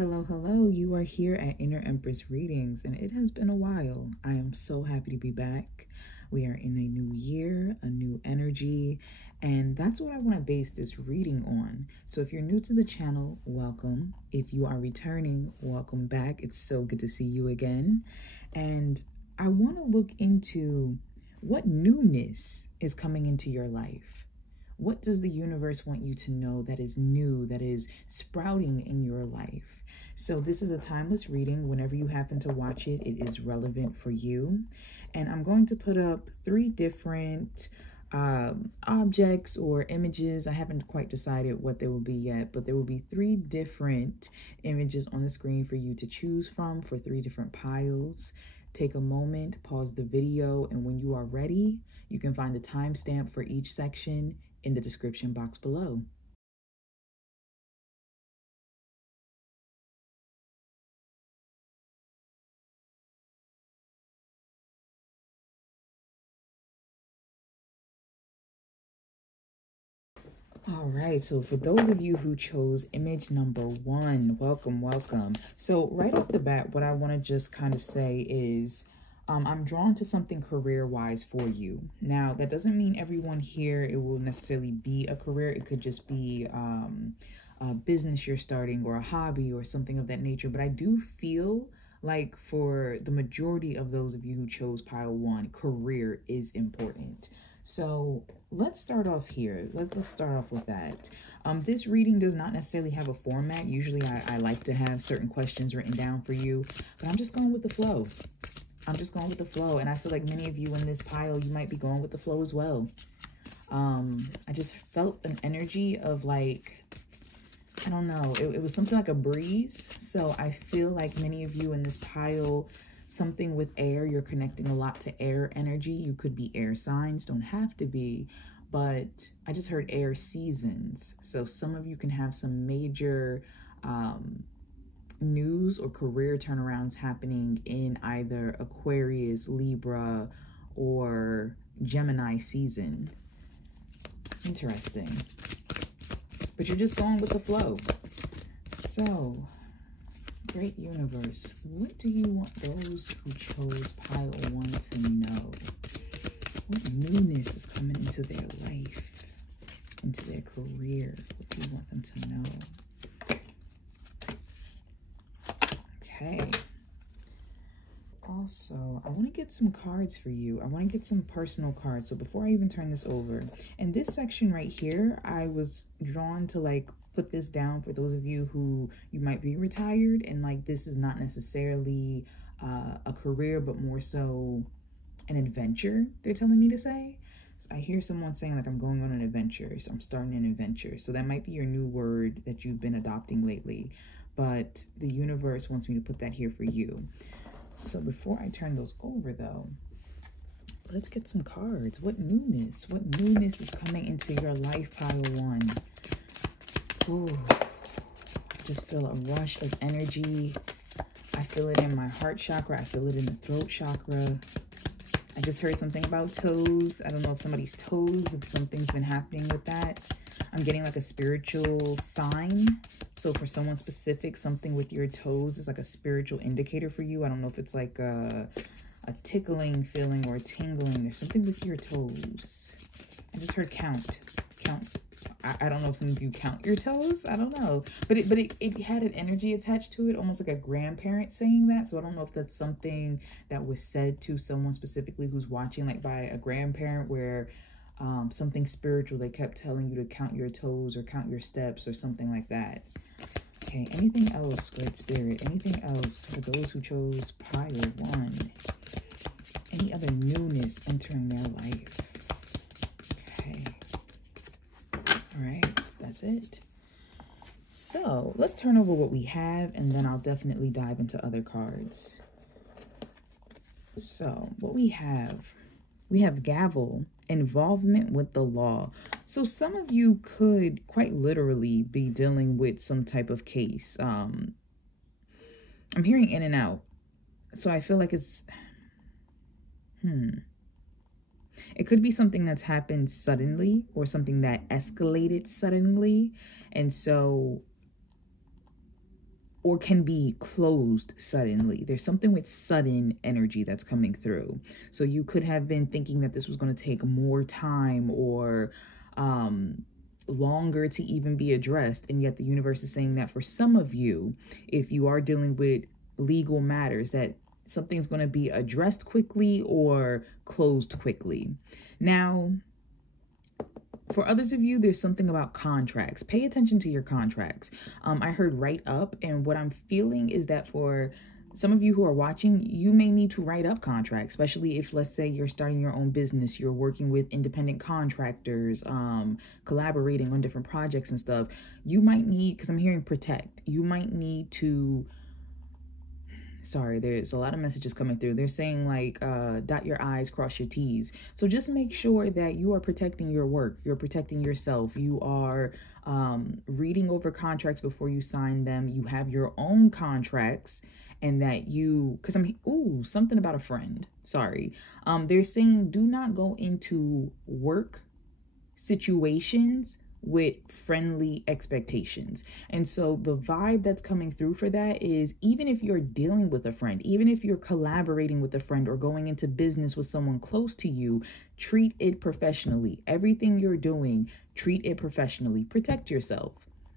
Hello, hello. You are here at Inner Empress Readings, and it has been a while. I am so happy to be back. We are in a new year, a new energy, and that's what I want to base this reading on. So if you're new to the channel, welcome. If you are returning, welcome back. It's so good to see you again. And I want to look into what newness is coming into your life. What does the universe want you to know that is new, that is sprouting in your life? So this is a timeless reading. Whenever you happen to watch it, it is relevant for you. And I'm going to put up 3 different objects or images. I haven't quite decided what they will be yet, but there will be 3 different images on the screen for you to choose from for 3 different piles. Take a moment, pause the video, and when you are ready, you can find the timestamp for each section in the description box below. All right, so for those of you who chose image number 1, welcome, welcome. So right off the bat, what I want to just kind of say is I'm drawn to something career-wise for you. Now, that doesn't mean everyone here, it will necessarily be a career. It could just be a business you're starting or a hobby or something of that nature. But I do feel like for the majority of those of you who chose pile 1, career is important. So let's start off here. Let's start off with that. This reading does not necessarily have a format. Usually I like to have certain questions written down for you, but I'm just going with the flow. I'm just going with the flow. And I feel like many of you in this pile, you might be going with the flow as well. I just felt an energy of like, I don't know, it was something like a breeze. So I feel like many of you in this pile, something with air, you're connecting a lot to air energy. You could be air signs, don't have to be, but I just heard air seasons. So some of you can have some major news or career turnarounds happening in either Aquarius, Libra, or Gemini season. Interesting. But you're just going with the flow. So, great universe, what do you want those who chose pile 1 to know? What newness is coming into their life, into their career? What do you want them to know? Okay. Also, I want to get some cards for you. I want to get some personal cards. So before I even turn this over, in this section right here, I was drawn to like put this down for those of you who you might be retired and like this is not necessarily a career, but more so an adventure, they're telling me to say. So I hear someone saying like I'm going on an adventure, so I'm starting an adventure. So that might be your new word that you've been adopting lately, but the universe wants me to put that here for you. So before I turn those over though, let's get some cards. What newness is coming into your life, pile 1? Ooh, I just feel a rush of energy. I feel it in my heart chakra. I feel it in the throat chakra. I just heard something about toes. I don't know if somebody's toes, if something's been happening with that. I'm getting like a spiritual sign. So for someone specific, something with your toes is like a spiritual indicator for you. I don't know if it's like a tickling feeling or a tingling. There's something with your toes. I just heard count. I don't know if some of you count your toes. I don't know. But it had an energy attached to it, almost like a grandparent saying that. So I don't know if that's something that was said to someone specifically who's watching, like by a grandparent, where something spiritual, they kept telling you to count your toes or count your steps or something like that. Okay, anything else, Great Spirit? Anything else for those who chose pile 1? Any other newness entering their life? Okay. All right, that's it. So let's turn over what we have, and then I'll definitely dive into other cards. So what we have gavel, involvement with the law. So some of you could quite literally be dealing with some type of case. I'm hearing in and out. So I feel like it's, it could be something that's happened suddenly or something that escalated suddenly. And so or can be closed suddenly. There's something with sudden energy that's coming through. So you could have been thinking that this was going to take more time or longer to even be addressed. And yet the universe is saying that for some of you, if you are dealing with legal matters, that something's going to be addressed quickly or closed quickly. Now, for others of you, there's something about contracts. Pay attention to your contracts. I heard write up, and what I'm feeling is that for some of you who are watching, you may need to write up contracts, especially if, let's say, you're starting your own business, you're working with independent contractors, collaborating on different projects and stuff. You might need, because I'm hearing protect, you might need to, sorry, there's a lot of messages coming through. They're saying like, dot your I's, cross your T's. So just make sure that you are protecting your work. You're protecting yourself. You are reading over contracts before you sign them. You have your own contracts, and that you, because something about a friend. Sorry. They're saying do not go into work situations with friendly expectations. And so the vibe that's coming through for that is, even if you're dealing with a friend, even if you're collaborating with a friend or going into business with someone close to you, treat it professionally. Everything you're doing, treat it professionally. Protect yourself.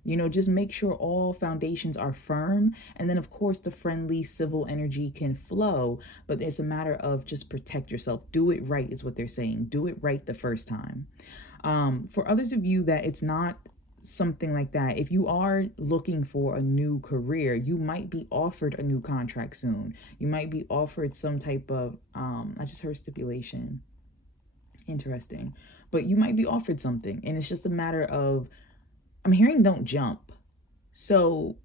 You know, just make sure all foundations are firm. And then, of course, the friendly civil energy can flow. But it's a matter of just protect yourself. Do it right is what they're saying. Do it right the first time. For others of you that it's not something like that, if you are looking for a new career, you might be offered a new contract soon. You might be offered some type of, I just heard stipulation. Interesting. But you might be offered something. And it's just a matter of, I'm hearing don't jump. So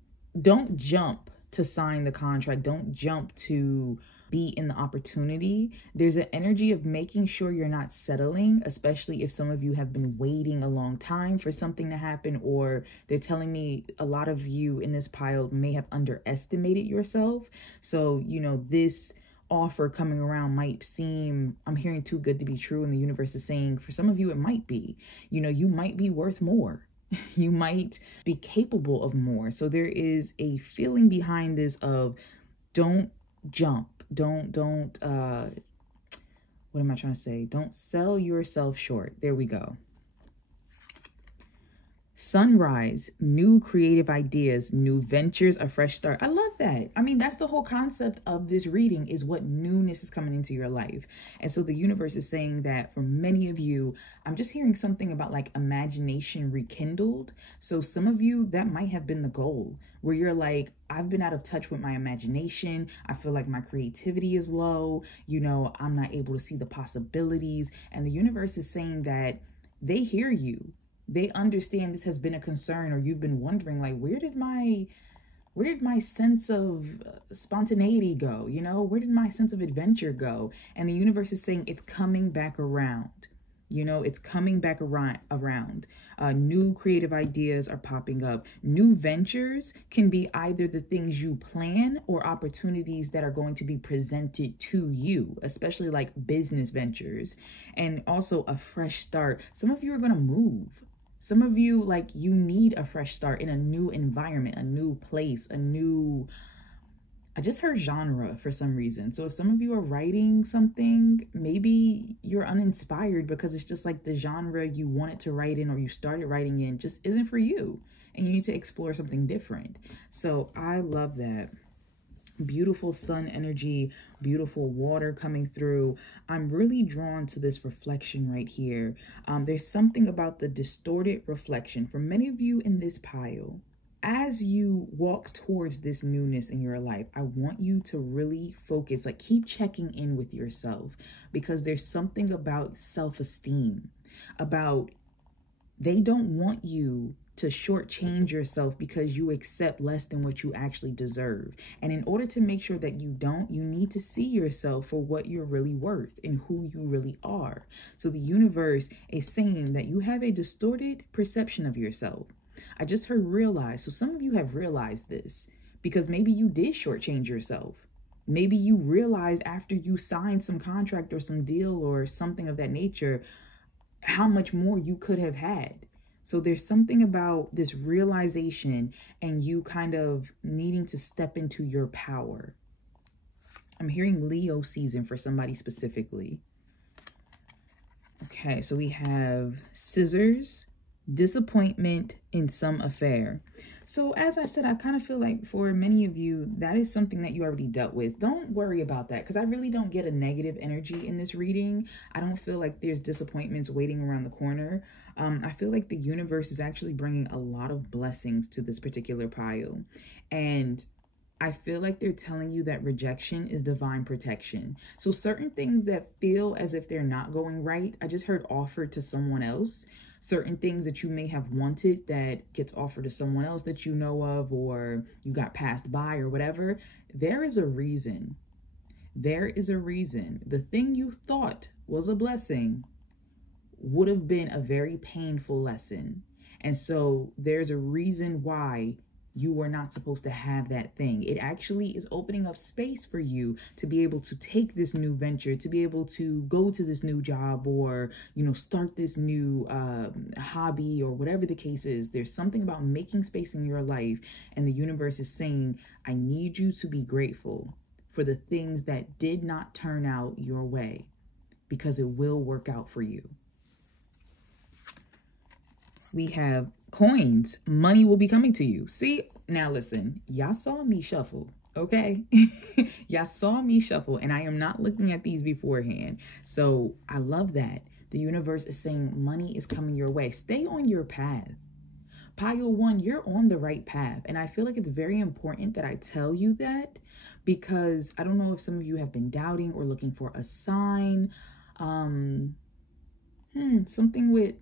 don't jump to sign the contract. Don't jump to be in the opportunity. There's an energy of making sure you're not settling, especially if some of you have been waiting a long time for something to happen, or they're telling me a lot of you in this pile may have underestimated yourself. So, you know, this offer coming around might seem, I'm hearing too good to be true, and the universe is saying for some of you it might be. You know, you might be worth more. You might be capable of more. So there is a feeling behind this of don't jump. Don't, what am I trying to say? Don't sell yourself short. There we go. Sunrise, new creative ideas, new ventures, a fresh start. I love that. I mean, that's the whole concept of this reading, is what newness is coming into your life. And so the universe is saying that for many of you, I'm just hearing something about like imagination rekindled. So some of you, that might have been the goal, where you're like, I've been out of touch with my imagination. I feel like my creativity is low. You know, I'm not able to see the possibilities. And the universe is saying that they hear you. They understand this has been a concern, or you've been wondering like, where did my sense of spontaneity go? You know, where did my sense of adventure go? And the universe is saying it's coming back around. You know, it's coming back around. New creative ideas are popping up. New ventures can be either the things you plan or opportunities that are going to be presented to you, especially like business ventures, and also a fresh start. Some of you are going to move. Some of you, like, you need a fresh start in a new environment, a new place, I just heard genre for some reason. So if some of you are writing something, maybe you're uninspired because it's just like the genre you wanted to write in or you started writing in just isn't for you, and you need to explore something different. So I love that. Beautiful sun energy, beautiful water coming through. I'm really drawn to this reflection right here. There's something about the distorted reflection for many of you in this pile. As you walk towards this newness in your life, I want you to really focus, like keep checking in with yourself, because there's something about self-esteem, about they don't want you to shortchange yourself because you accept less than what you actually deserve. And in order to make sure that you don't, you need to see yourself for what you're really worth and who you really are. So the universe is saying that you have a distorted perception of yourself. I just heard realize. So some of you have realized this because maybe you did shortchange yourself. Maybe you realized after you signed some contract or some deal or something of that nature, how much more you could have had. So there's something about this realization and you kind of needing to step into your power. I'm hearing Leo season for somebody specifically. Okay, so we have scissors, disappointment in some affair. So as I said, I kind of feel like for many of you, that is something that you already dealt with. Don't worry about that, because I really don't get a negative energy in this reading. I don't feel like there's disappointments waiting around the corner. I feel like the universe is actually bringing a lot of blessings to this particular pile. And I feel like they're telling you that rejection is divine protection. So certain things that feel as if they're not going right, I just heard offered to someone else. Certain things that you may have wanted that gets offered to someone else that you know of, or you got passed by or whatever. There is a reason. There is a reason. The thing you thought was a blessing would have been a very painful lesson. And so there's a reason why you were not supposed to have that thing. It actually is opening up space for you to be able to take this new venture, to be able to go to this new job, or, you know, start this new hobby, or whatever the case is. There's something about making space in your life, and the universe is saying, I need you to be grateful for the things that did not turn out your way, because it will work out for you. We have coins. Money will be coming to you. See, now listen, y'all saw me shuffle, okay? Y'all saw me shuffle, and I am not looking at these beforehand. So I love that. The universe is saying money is coming your way. Stay on your path. Pile 1, you're on the right path. And I feel like it's very important that I tell you that, because I don't know if some of you have been doubting or looking for a sign. Something with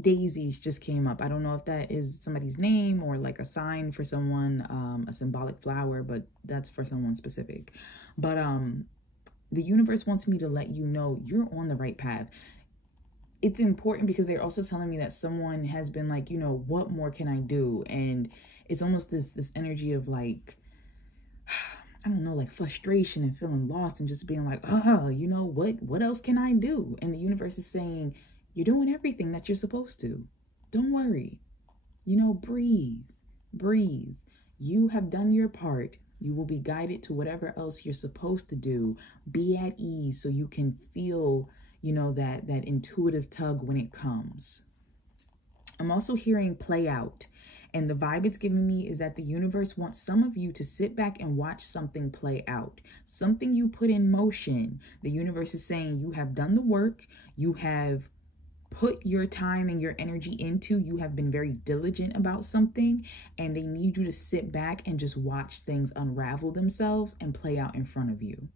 daisies just came up. I don't know if that is somebody's name or like a sign for someone, a symbolic flower, but that's for someone specific. But the universe wants me to let you know you're on the right path. It's important because they're also telling me that someone has been like, you know, what more can I do? And it's almost this energy of like, I don't know, like frustration and feeling lost and just being like, you know, what else can I do? And the universe is saying, you're doing everything that you're supposed to. Don't worry. You know, breathe. You have done your part. You will be guided to whatever else you're supposed to do. Be at ease so you can feel, you know, that intuitive tug when it comes. I'm also hearing play out. And the vibe it's giving me is that the universe wants some of you to sit back and watch something play out. Something you put in motion. The universe is saying you have done the work. You have put your time and your energy into. You have been very diligent about something, and they need you to sit back and just watch things unravel themselves and play out in front of you.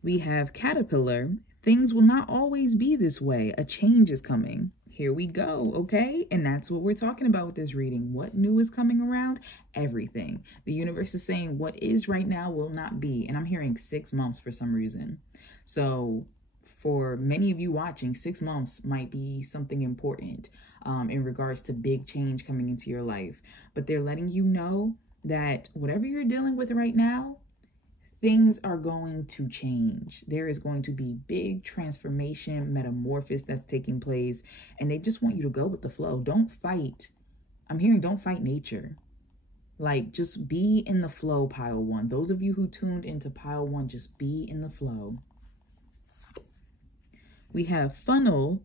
We have Caterpillar. Things will not always be this way. A change is coming. Here we go, okay? And that's what we're talking about with this reading. What new is coming around? Everything. The universe is saying what is right now will not be. And I'm hearing 6 months for some reason. So for many of you watching, 6 months might be something important in regards to big change coming into your life. But they're letting you know that whatever you're dealing with right now, things are going to change. There is going to be big transformation, metamorphosis that's taking place. And they just want you to go with the flow. Don't fight. I'm hearing don't fight nature. Like, just be in the flow, pile 1. Those of you who tuned into pile 1, just be in the flow. We have funnel,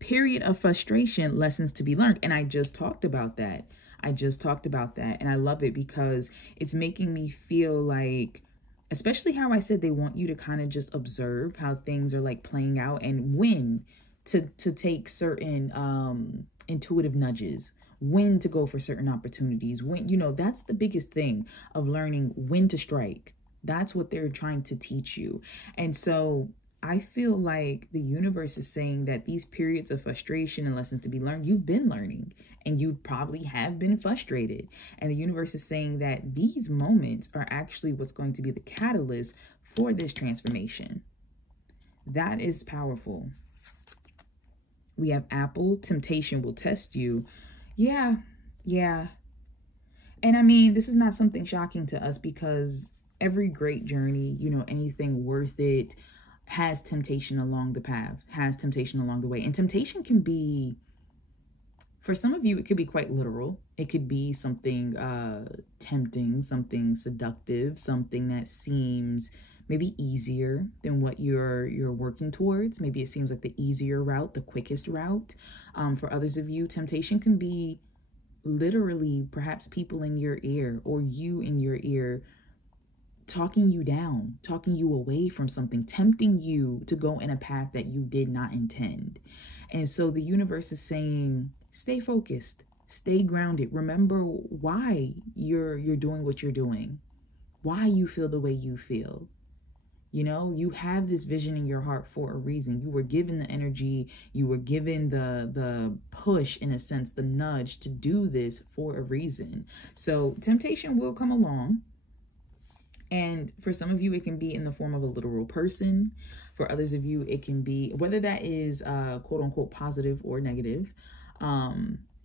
period of frustration, lessons to be learned. And I just talked about that. And I love it because it's making me feel like, especially how I said they want you to kind of just observe how things are like playing out, and when to take certain intuitive nudges, when to go for certain opportunities, when, you know, that's the biggest thing of learning when to strike. That's what they're trying to teach you. And so I feel like the universe is saying that these periods of frustration and lessons to be learned, you've been learning, and you probably have been frustrated. And the universe is saying that these moments are actually what's going to be the catalyst for this transformation. That is powerful. We have Apple, temptation will test you. Yeah. And I mean, this is not something shocking to us because every great journey, you know, anything worth it has temptation along the path, has temptation along the way. And temptation can be, for some of you, it could be quite literal. It could be something tempting, something seductive, something that seems maybe easier than what you're working towards. Maybe it seems like the easier route, the quickest route. For others of you, temptation can be literally perhaps people in your ear or you in your ear talking you down, talking you away from something, tempting you to go in a path that you did not intend. And so the universe is saying, stay focused, stay grounded. Remember why you're doing what you're doing, why you feel the way you feel. You know, you have this vision in your heart for a reason. You were given the energy, you were given the push, in a sense, the nudge to do this for a reason. So temptation will come along. And for some of you, it can be in the form of a literal person. For others of you, it can be, whether that is quote unquote positive or negative,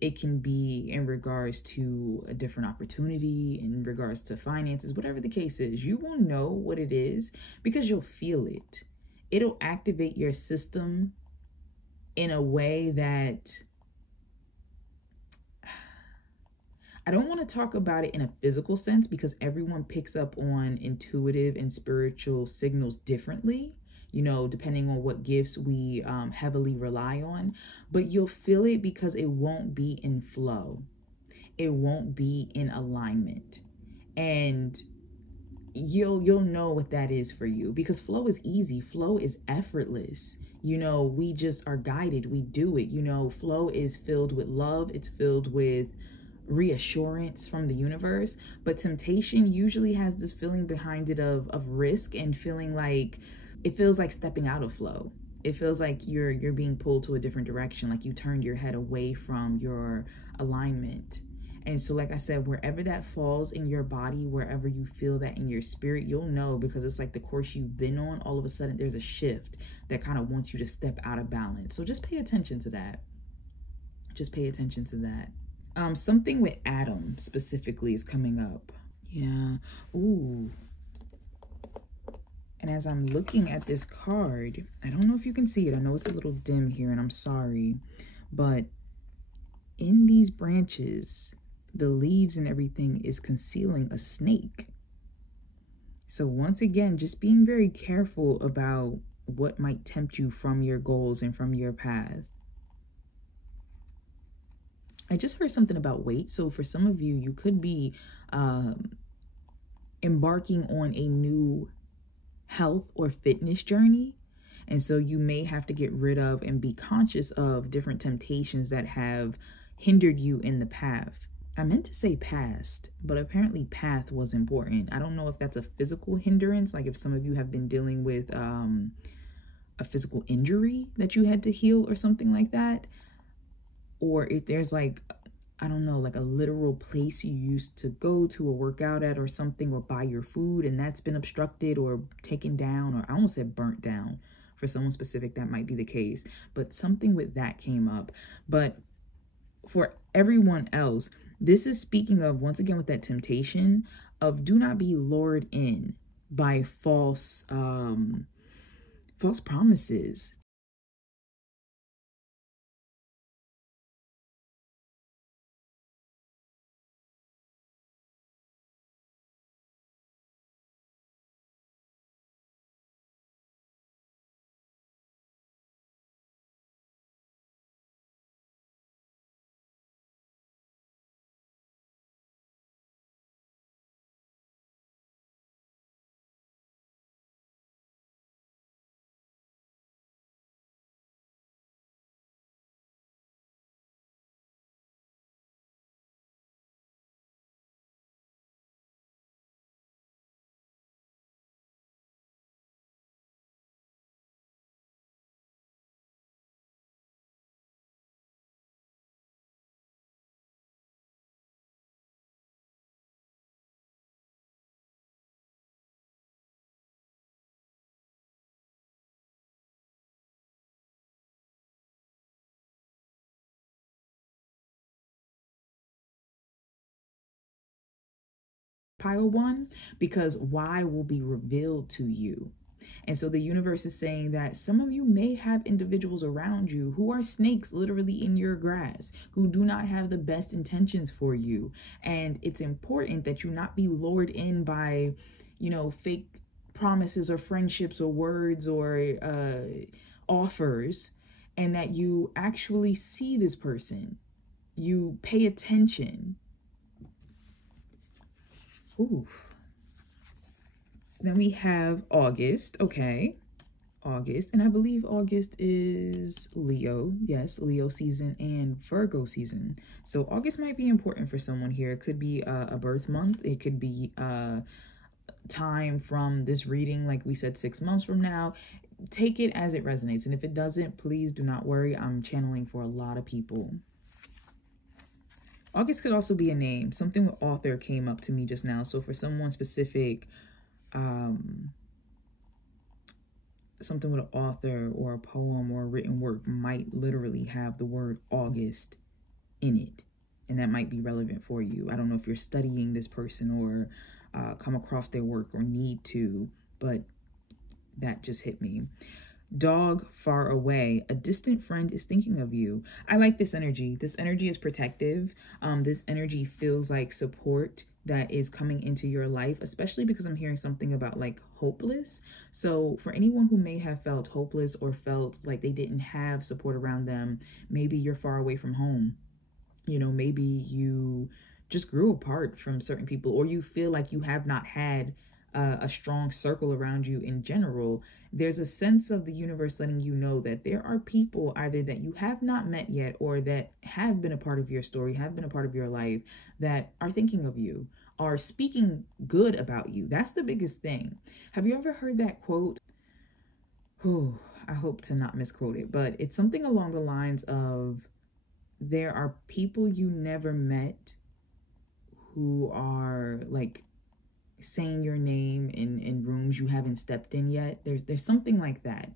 it can be in regards to a different opportunity, in regards to finances, whatever the case is. You will know what it is because you'll feel it. It'll activate your system in a way that, I don't want to talk about it in a physical sense because everyone picks up on intuitive and spiritual signals differently, you know, depending on what gifts we heavily rely on. But you'll feel it because it won't be in flow. It won't be in alignment. And you'll know what that is for you, because flow is easy. Flow is effortless. You know, we just are guided. We do it. You know, flow is filled with love. It's filled with reassurance from the universe. But temptation usually has this feeling behind it of risk and feeling like, it feels like stepping out of flow. It feels like you're being pulled to a different direction, like you turned your head away from your alignment. And so, like I said, wherever that falls in your body, wherever you feel that in your spirit, you'll know, because it's like the course you've been on, all of a sudden there's a shift that kind of wants you to step out of balance. So just pay attention to that. Just pay attention to that. Something with Adam specifically is coming up. Yeah. Ooh. And as I'm looking at this card, I don't know if you can see it. I know it's a little dim here and I'm sorry. But in these branches, the leaves and everything is concealing a snake. So once again, just being very careful about what might tempt you from your goals and from your path. I just heard something about weight. So for some of you, you could be embarking on a new health or fitness journey. And so you may have to get rid of and be conscious of different temptations that have hindered you in the path. I meant to say past, but apparently path was important. I don't know if that's a physical hindrance, like if some of you have been dealing with a physical injury that you had to heal or something like that. Or if there's like, I don't know, like a literal place you used to go to or work out at or something, or buy your food, and that's been obstructed or taken down, or I almost said burnt down. For someone specific, that might be the case. But something with that came up. But for everyone else, this is speaking of, once again, with that temptation of do not be lured in by false promises. Pile one, because why will be revealed to you. And so the universe is saying that some of you may have individuals around you who are snakes literally in your grass, who do not have the best intentions for you. And it's important that you not be lured in by, you know, fake promises or friendships or words or offers, and that you actually see this person. You pay attention. Ooh. So then we have August. Okay. August. And I believe August is Leo. Yes, Leo season and Virgo season. So August might be important for someone here. It could be a birth month. It could be time from this reading, like we said, 6 months from now. Take it as it resonates. And if it doesn't, please do not worry. I'm channeling for a lot of people. August could also be a name. Something with author came up to me just now. So for someone specific, something with an author or a poem or a written work might literally have the word August in it. And that might be relevant for you. I don't know if you're studying this person or come across their work or need to, but that just hit me. Dog far away. A distant friend is thinking of you. I like this energy. This energy is protective. This energy feels like support that is coming into your life, especially because I'm hearing something about like hopeless. So for anyone who may have felt hopeless or felt like they didn't have support around them, maybe you're far away from home. You know, maybe you just grew apart from certain people, or you feel like you have not had a strong circle around you in general. There's a sense of the universe letting you know that there are people either that you have not met yet or that have been a part of your story, have been a part of your life, that are thinking of you, are speaking good about you. That's the biggest thing. Have you ever heard that quote? Oh, I hope to not misquote it, but it's something along the lines of, there are people you never met who are like saying your name in rooms you haven't stepped in yet. There's something like that.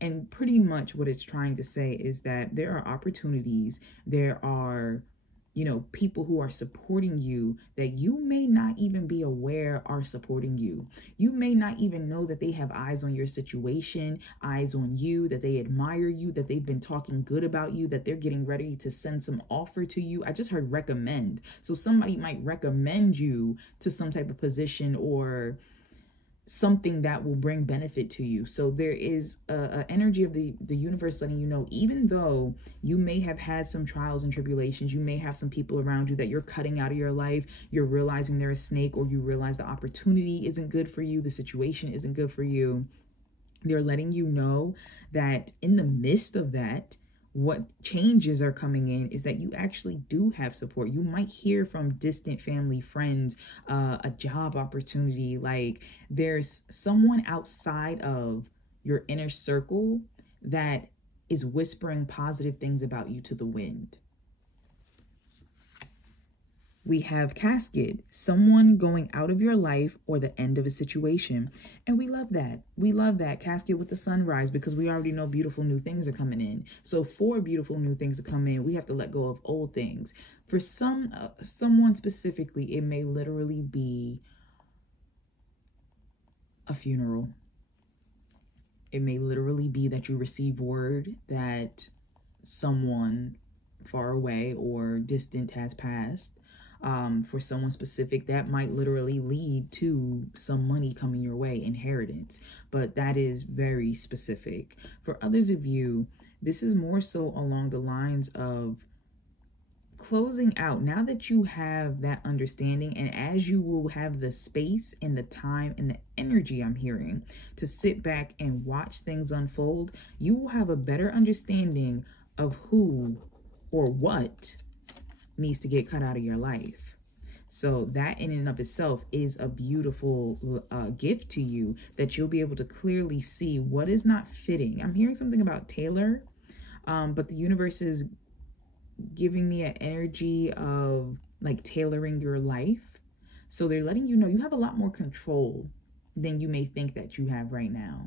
And pretty much what it's trying to say is that there are opportunities, there are, you know, people who are supporting you that you may not even be aware are supporting you. You may not even know that they have eyes on your situation, eyes on you, that they admire you, that they've been talking good about you, that they're getting ready to send some offer to you. I just heard recommend. So somebody might recommend you to some type of position or something that will bring benefit to you. So there is a energy of the universe letting you know, even though you may have had some trials and tribulations, you may have some people around you that you're cutting out of your life, you're realizing they're a snake, or you realize the opportunity isn't good for you, the situation isn't good for you. They're letting you know that in the midst of that, what changes are coming in is that you actually do have support. You might hear from distant family, friends, a job opportunity. Like there's someone outside of your inner circle that is whispering positive things about you to the wind. We have casket, someone going out of your life or the end of a situation. And we love that. We love that casket with the sunrise, because we already know beautiful new things are coming in. So for beautiful new things to come in, we have to let go of old things. For someone specifically, it may literally be a funeral. It may literally be that you receive word that someone far away or distant has passed. For someone specific, that might literally lead to some money coming your way, inheritance, but that is very specific. For others of you, this is more so along the lines of closing out. Now that you have that understanding, and as you will have the space and the time and the energy, I'm hearing, to sit back and watch things unfold, you will have a better understanding of who or what needs to get cut out of your life. So that in and of itself is a beautiful gift to you, that you'll be able to clearly see what is not fitting. I'm hearing something about tailor, but the universe is giving me an energy of like tailoring your life. So they're letting you know you have a lot more control than you may think that you have right now.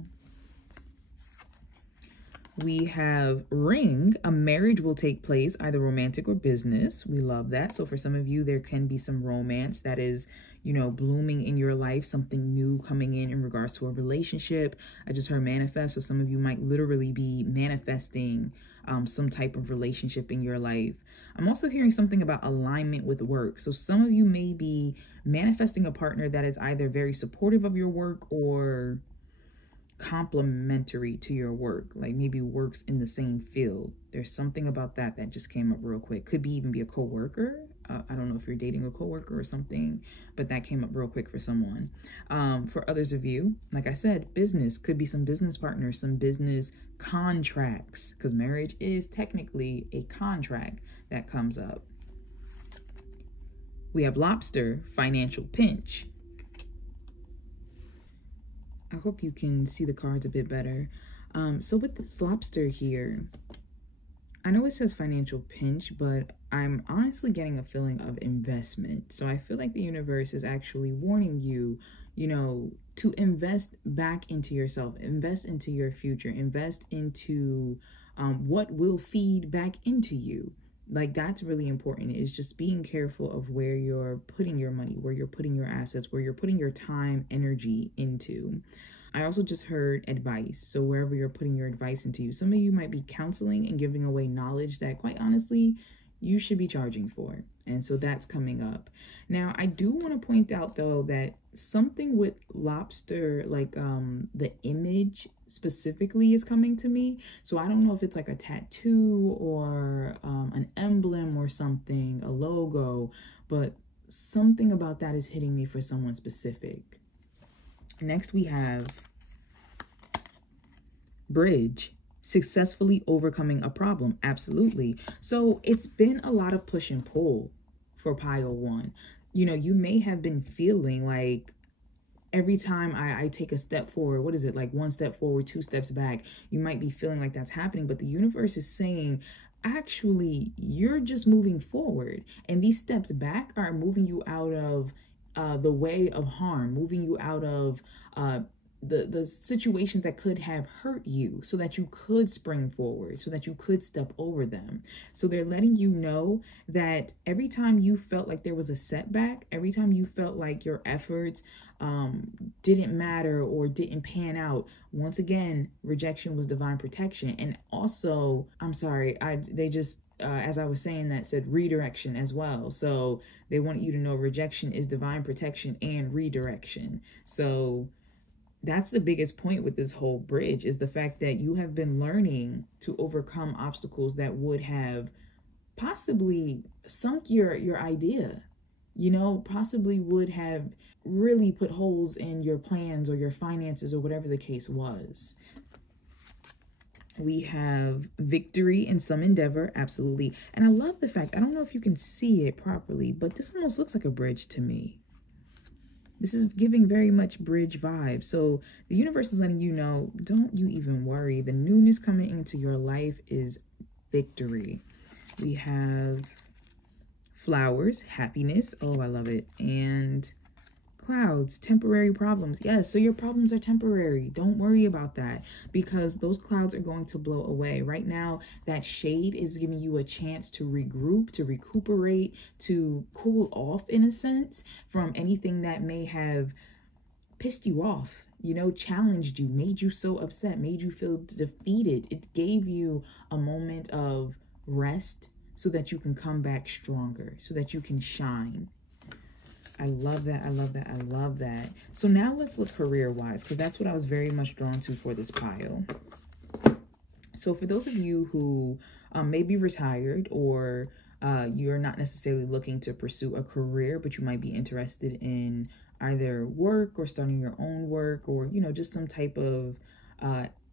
We have ring, a marriage will take place, either romantic or business. We love that. So for some of you, there can be some romance that is, you know, blooming in your life, something new coming in regards to a relationship. I just heard manifest. So some of you might literally be manifesting some type of relationship in your life. I'm also hearing something about alignment with work. So some of you may be manifesting a partner that is either very supportive of your work or complementary to your work, like maybe works in the same field. There's something about that that just came up real quick. Could be even be a co-worker. I don't know if you're dating a co-worker or something, but that came up real quick for someone. For others of you, like I said, business, could be some business partners, some business contracts, because marriage is technically a contract that comes up. We have lobster, financial pinch. I hope you can see the cards a bit better. So with this lobster here, I know it says financial pinch, but I'm honestly getting a feeling of investment. So I feel like the universe is actually warning you, you know, to invest back into yourself, invest into your future, invest into what will feed back into you. Like, that's really important, is just being careful of where you're putting your money, where you're putting your assets, where you're putting your time, energy into. I also just heard advice. So wherever you're putting your advice into you, some of you might be counseling and giving away knowledge that, quite honestly, you should be charging for. And so that's coming up. Now, I do want to point out, though, that something with lobster, like the image specifically, is coming to me. So I don't know if it's like a tattoo or an emblem or something, a logo, but something about that is hitting me for someone specific. Next, we have bridge, successfully overcoming a problem. Absolutely. So it's been a lot of push and pull for pile 1. You know, you may have been feeling like every time I take a step forward, what is it, like 1 step forward, 2 steps back, you might be feeling like that's happening, but the universe is saying, actually, you're just moving forward, and these steps back are moving you out of the way of harm, moving you out of the situations that could have hurt you, so that you could spring forward, so that you could step over them. So they're letting you know that every time you felt like there was a setback, every time you felt like your efforts didn't matter or didn't pan out, once again, rejection was divine protection. And also, I'm sorry, they just as I was saying, that said redirection as well. So they want you to know rejection is divine protection and redirection. So that's the biggest point with this whole bridge, is the fact that you have been learning to overcome obstacles that would have possibly sunk your idea, you know, possibly would have really put holes in your plans or your finances or whatever the case was. We have victory in some endeavor. Absolutely. And I love the fact, I don't know if you can see it properly, but this almost looks like a bridge to me. This is giving very much bridge vibes. So the universe is letting you know, don't you even worry. The newness coming into your life is victory. We have flowers, happiness. Oh, I love it. And clouds, temporary problems. Yes, so your problems are temporary. Don't worry about that, because those clouds are going to blow away. Right now, that shade is giving you a chance to regroup, to recuperate, to cool off, in a sense, from anything that may have pissed you off, you know, challenged you, made you so upset, made you feel defeated. It gave you a moment of rest so that you can come back stronger, so that you can shine. I love that. I love that. I love that. So now let's look career-wise, because that's what I was very much drawn to for this pile. So for those of you who may be retired, or you're not necessarily looking to pursue a career, but you might be interested in either work or starting your own work, or, you know, just some type of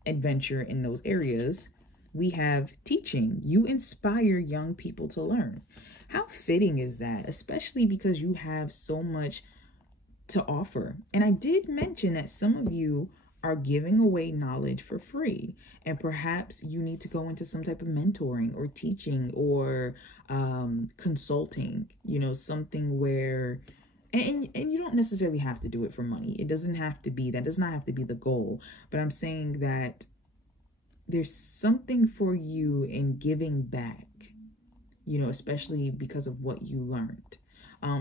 adventure in those areas, we have teaching. You inspire young people to learn. How fitting is that, especially because you have so much to offer. And I did mention that some of you are giving away knowledge for free, and perhaps you need to go into some type of mentoring or teaching or consulting, you know, something where, and you don't necessarily have to do it for money. It doesn't have to be, that does not have to be the goal. But I'm saying that there's something for you in giving back, you know, especially because of what you learned.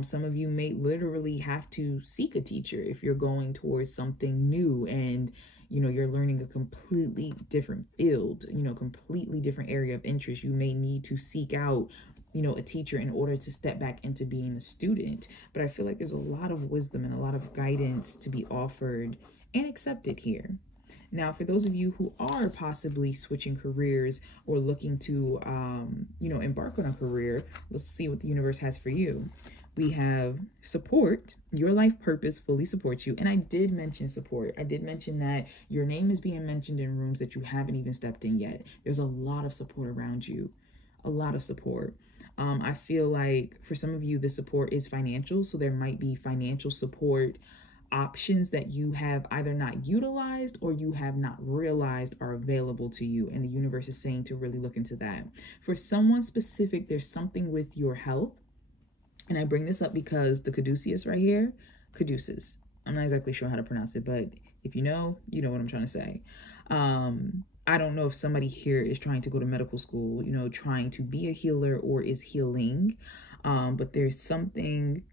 Some of you may literally have to seek a teacher if you're going towards something new and, you know, you're learning a completely different field, you know, completely different area of interest. You may need to seek out, you know, a teacher in order to step back into being a student. But I feel like there's a lot of wisdom and a lot of guidance to be offered and accepted here. Now, for those of you who are possibly switching careers or looking to, you know, embark on a career, let's see what the universe has for you. We have support. Your life purpose fully supports you. And I did mention support. I did mention that your name is being mentioned in rooms that you haven't even stepped in yet. There's a lot of support around you, a lot of support. I feel like for some of you, the support is financial. So there might be financial support options that you have either not utilized or you have not realized are available to you. And the universe is saying to really look into that. For someone specific, there's something with your health. And I bring this up because the caduceus right here, caduceus, I'm not exactly sure how to pronounce it, but if you know what I'm trying to say. I don't know if somebody here is trying to go to medical school, you know, trying to be a healer or is healing. But there's something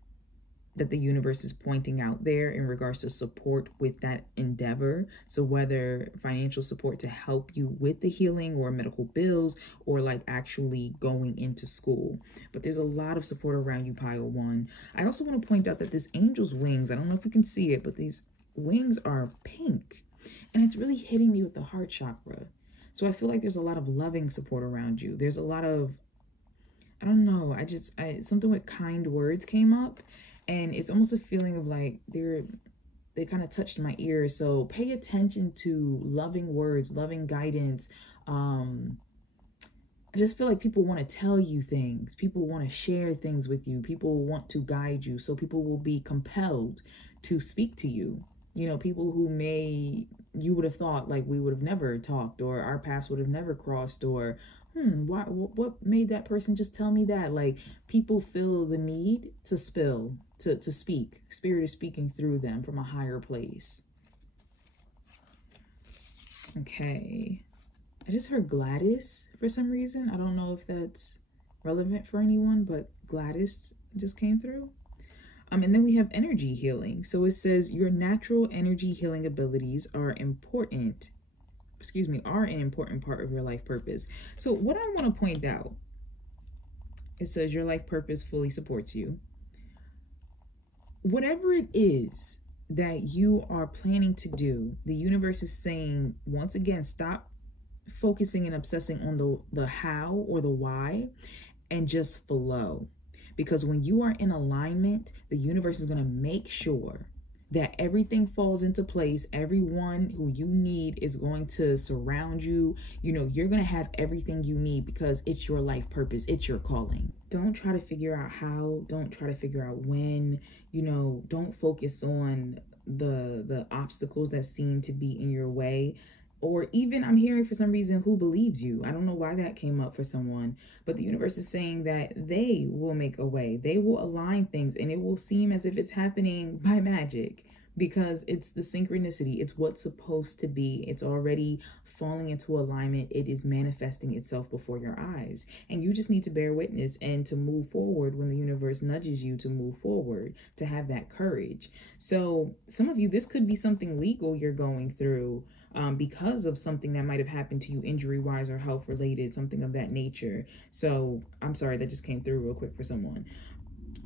that the universe is pointing out there in regards to support with that endeavor. So whether financial support to help you with the healing or medical bills or like actually going into school. But there's a lot of support around you, Pile 1. I also want to point out that this angel's wings, I don't know if you can see it, but these wings are pink and it's really hitting me with the heart chakra. So I feel like there's a lot of loving support around you. There's a lot of, I don't know, something with kind words came up. And it's almost a feeling of like they kind of touched my ears. So pay attention to loving words, loving guidance. I just feel like people want to tell you things. People want to share things with you. People want to guide you. So people will be compelled to speak to you. You know, people who you would have thought like we would have never talked or our paths would have never crossed or what made that person just tell me that? Like people feel the need to to speak. Spirit is speaking through them from a higher place. Okay. I just heard Gladys for some reason. I don't know if that's relevant for anyone, but Gladys just came through. And then we have energy healing. So it says your natural energy healing abilities are an important part of your life purpose. So what I want to point out, it says your life purpose fully supports you. Whatever it is that you are planning to do, the universe is saying, once again, stop focusing and obsessing on the how or the why and just flow. Because when you are in alignment, the universe is going to make sure that everything falls into place. Everyone who you need is going to surround you. You know, you're going to have everything you need because it's your life purpose. It's your calling. Don't try to figure out how. Don't try to figure out when. You know, don't focus on the obstacles that seem to be in your way. Or even, I'm hearing for some reason, who believes you? I don't know why that came up for someone, but the universe is saying that they will make a way. They will align things and it will seem as if it's happening by magic because it's the synchronicity. It's what's supposed to be. It's already falling into alignment. It is manifesting itself before your eyes. And you just need to bear witness and to move forward when the universe nudges you to move forward, to have that courage. So some of you, this could be something legal you're going through. Because of something that might have happened to you injury-wise or health-related, something of that nature. So, I'm sorry, that just came through real quick for someone.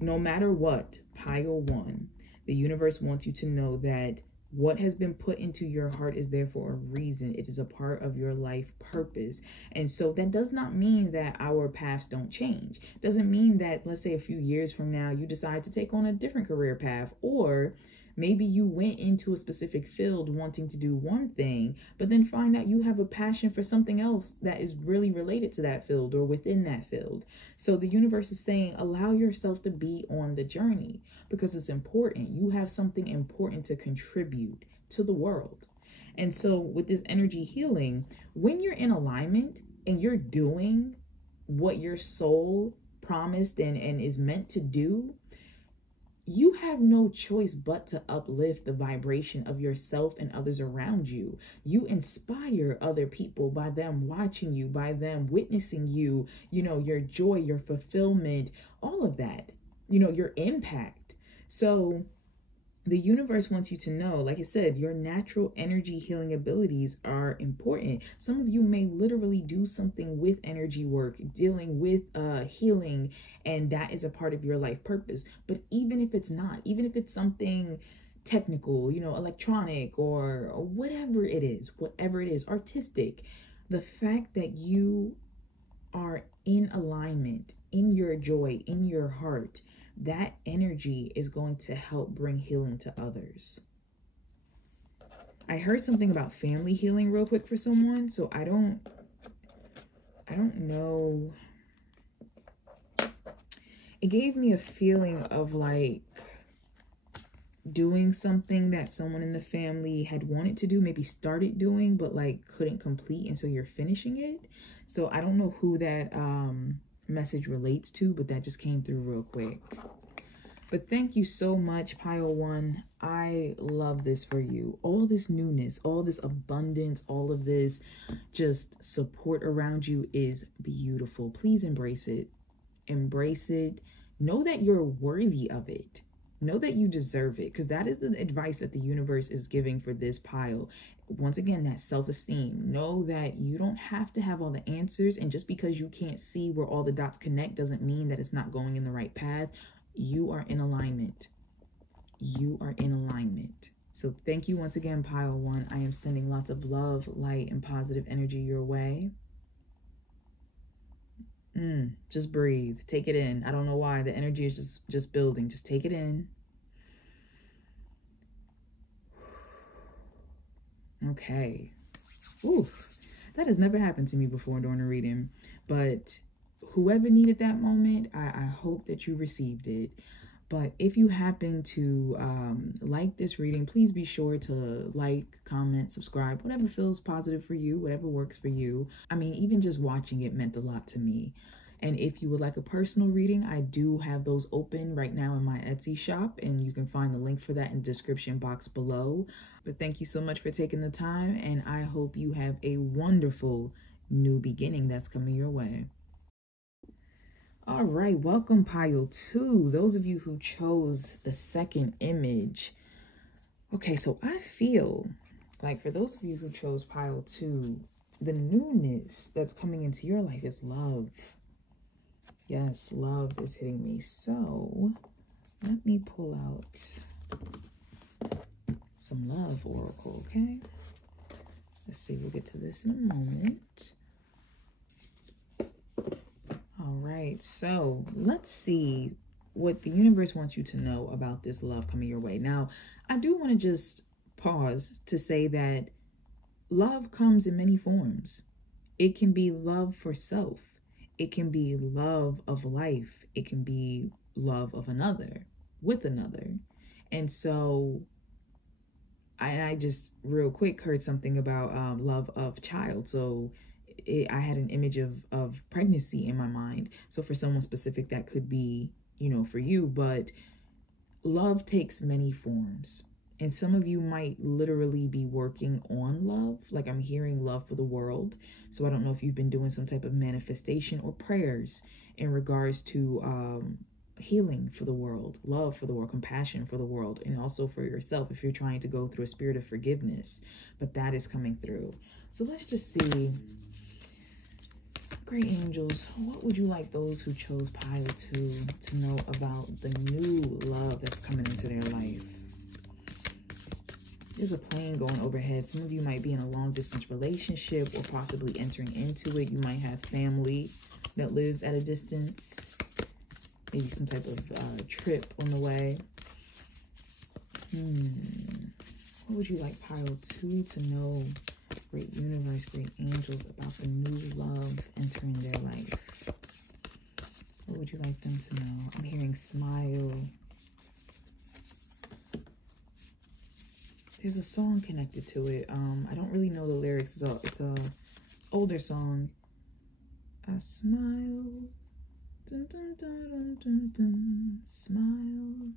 No matter what, Pile 1, the universe wants you to know that what has been put into your heart is there for a reason. It is a part of your life purpose. And so that does not mean that our paths don't change. Doesn't mean that, let's say a few years from now, you decide to take on a different career path, or maybe you went into a specific field wanting to do one thing, but then find out you have a passion for something else that is really related to that field or within that field. So the universe is saying, allow yourself to be on the journey because it's important. You have something important to contribute to the world. And so with this energy healing, when you're in alignment and you're doing what your soul promised and is meant to do, you have no choice but to uplift the vibration of yourself and others around you. You inspire other people by them watching you, by them witnessing you, you know, your joy, your fulfillment, all of that, you know, your impact. So the universe wants you to know, like I said, your natural energy healing abilities are important. Some of you may literally do something with energy work, dealing with healing, and that is a part of your life purpose. But even if it's not, even if it's something technical, you know, electronic or whatever it is, artistic, the fact that you are in alignment, in your joy, in your heart, that energy is going to help bring healing to others. I heard something about family healing real quick for someone, so I don't know. It gave me a feeling of like doing something that someone in the family had wanted to do, maybe started doing, but like couldn't complete, and so you're finishing it. So I don't know who that message relates to, but that just came through real quick. But thank you so much, Pile 1. I love this for you. All this newness, all this abundance, all of this just support around you is beautiful. Please embrace it. Embrace it. Know that you're worthy of it. Know that you deserve it, because that is the advice that the universe is giving for this pile. Once again, that self-esteem. Know that you don't have to have all the answers, and just because you can't see where all the dots connect doesn't mean that it's not going in the right path. You are in alignment. You are in alignment. So thank you once again, Pile 1. I am sending lots of love, light, and positive energy your way. Just breathe. Take it in. I don't know why. The energy is just building. Just take it in. Okay. Ooh, that has never happened to me before during a reading. But whoever needed that moment, I hope that you received it. But if you happen to like this reading, please be sure to like, comment, subscribe, whatever feels positive for you, whatever works for you. I mean, even just watching it meant a lot to me. And if you would like a personal reading, I do have those open right now in my Etsy shop, and you can find the link for that in the description box below. But thank you so much for taking the time, and I hope you have a wonderful new beginning that's coming your way. All right, welcome Pile 2. Those of you who chose the second image. Okay, so I feel like for those of you who chose Pile 2, the newness that's coming into your life is love. Yes, love is hitting me. So let me pull out some love oracle, okay? Let's see, we'll get to this in a moment. All right, so let's see what the universe wants you to know about this love coming your way. Now, I do want to just pause to say that love comes in many forms. It can be love for self. It can be love of life. It can be love of another, with another. And so I just real quick heard something about love of child. So I had an image of pregnancy in my mind. So for someone specific, that could be, you know, for you. But love takes many forms. And some of you might literally be working on love. Like I'm hearing love for the world. So I don't know if you've been doing some type of manifestation or prayers in regards to healing for the world, love for the world, compassion for the world, and also for yourself if you're trying to go through a spirit of forgiveness. But that is coming through. So let's just see. Great angels, what would you like those who chose Pile 2 to know about the new love that's coming into their life? There's a plane going overhead. Some of you might be in a long distance relationship or possibly entering into it. You might have family that lives at a distance. Maybe some type of trip on the way. What would you like Pile 2 to know? Great universe, great angels, about the new love entering their life. What would you like them to know? I'm hearing smile. There's a song connected to it. I don't really know the lyrics. It's a older song. I smile. Dun, dun, dun, dun, dun, dun. Smile.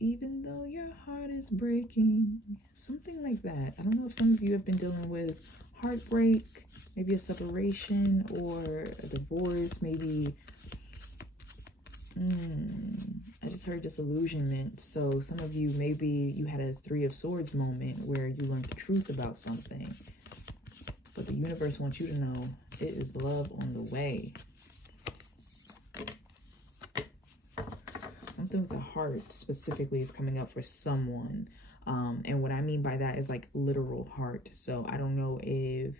even though your heart is breaking. Something like that. I don't know if some of you have been dealing with heartbreak, maybe a separation or a divorce, maybe I just heard disillusionment. So some of you, maybe you had a Three of Swords moment where you learned the truth about something. But the universe wants you to know it is love on the way. Something with the heart specifically is coming up for someone. And what I mean by that is like literal heart. So I don't know if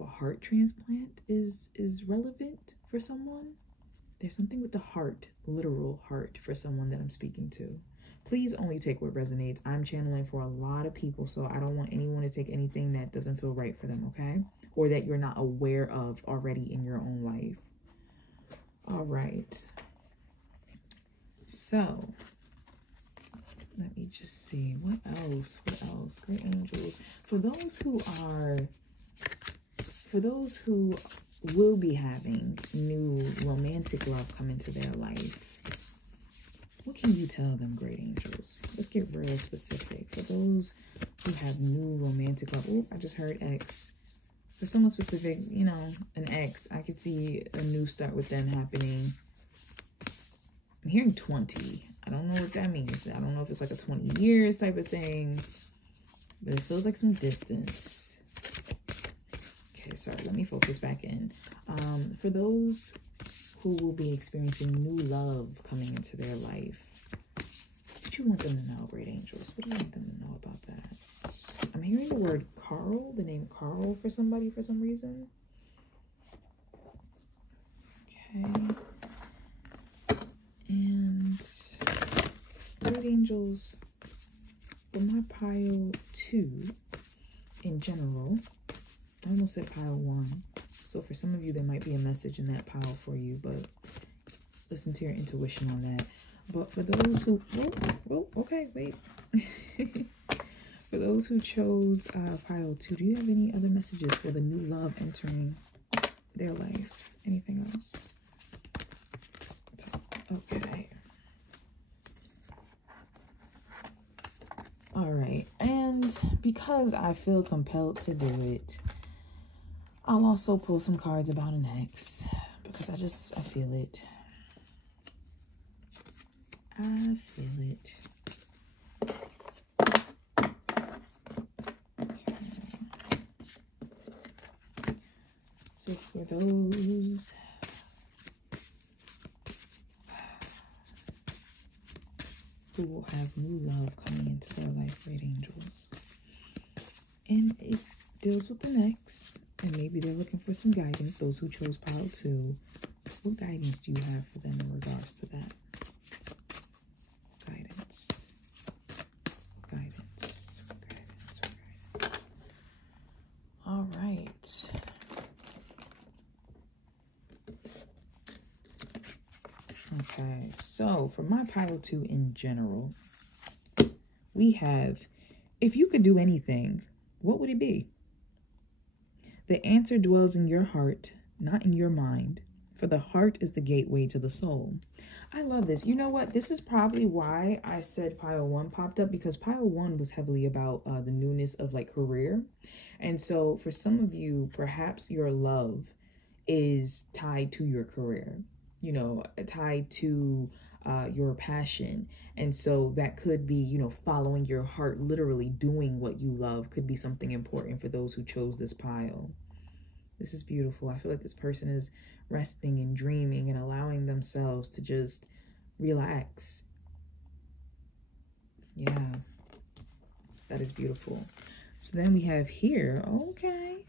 a heart transplant is relevant for someone. There's something with the heart, literal heart, for someone that I'm speaking to. Please only take what resonates. I'm channeling for a lot of people, so I don't want anyone to take anything that doesn't feel right for them, okay? Or that you're not aware of already in your own life. All right. So, let me just see. What else? What else? Great angels. For those who will be having new romantic love come into their life, what can you tell them, great angels? Let's get real specific. For those who have new romantic love, oh, I just heard X. For someone specific, you know, an X, I could see a new start with them happening. I'm hearing 20. I don't know what that means. I don't know if it's like a 20 years type of thing, but it feels like some distance. Okay, sorry, let me focus back in. For those who will be experiencing new love coming into their life, what do you want them to know, great angels? What do you want them to know about that? I'm hearing the word Carl, the name Carl for somebody for some reason. Okay. And great angels, for my pile 2 in general, I almost said pile 1. So for some of you, there might be a message in that pile for you, but listen to your intuition on that. But for those who, okay, wait. For those who chose pile 2, do you have any other messages for the new love entering their life? Anything else? Okay. All right. And because I feel compelled to do it, I'll also pull some cards about an ex, because I feel it. I feel it. Okay. So for those who will have new love coming into their life, great angels, and it deals with an ex, and maybe they're looking for some guidance. Those who chose pile 2, what guidance do you have for them in regards to that? Guidance. Guidance. Guidance. Guidance. All right. Okay, so for my pile 2 in general, we have, if you could do anything, what would it be? The answer dwells in your heart, not in your mind, for the heart is the gateway to the soul. I love this. You know what? This is probably why I said pile 1 popped up, because pile 1 was heavily about the newness of like career. And so for some of you, perhaps your love is tied to your career, you know, tied to your passion. And so that could be, you know, following your heart, literally doing what you love could be something important for those who chose this pile. This is beautiful. I feel like this person is resting and dreaming and allowing themselves to just relax. Yeah, that is beautiful. So then we have here, okay,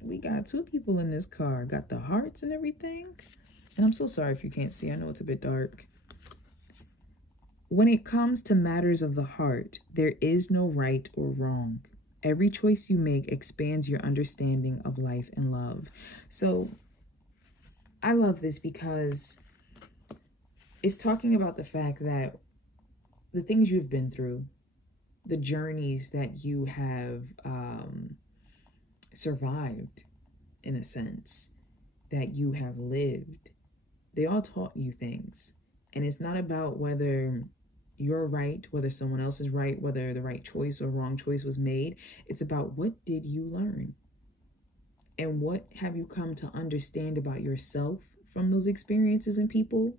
we got 2 people in this card, got the hearts and everything. And I'm so sorry if you can't see, I know it's a bit dark. When it comes to matters of the heart, there is no right or wrong. Every choice you make expands your understanding of life and love. So I love this because it's talking about the fact that the things you've been through, the journeys that you have survived, in a sense, that you have lived, they all taught you things. And it's not about whether, you're right, whether someone else is right, whether the right choice or wrong choice was made. It's about, what did you learn? And what have you come to understand about yourself from those experiences and people?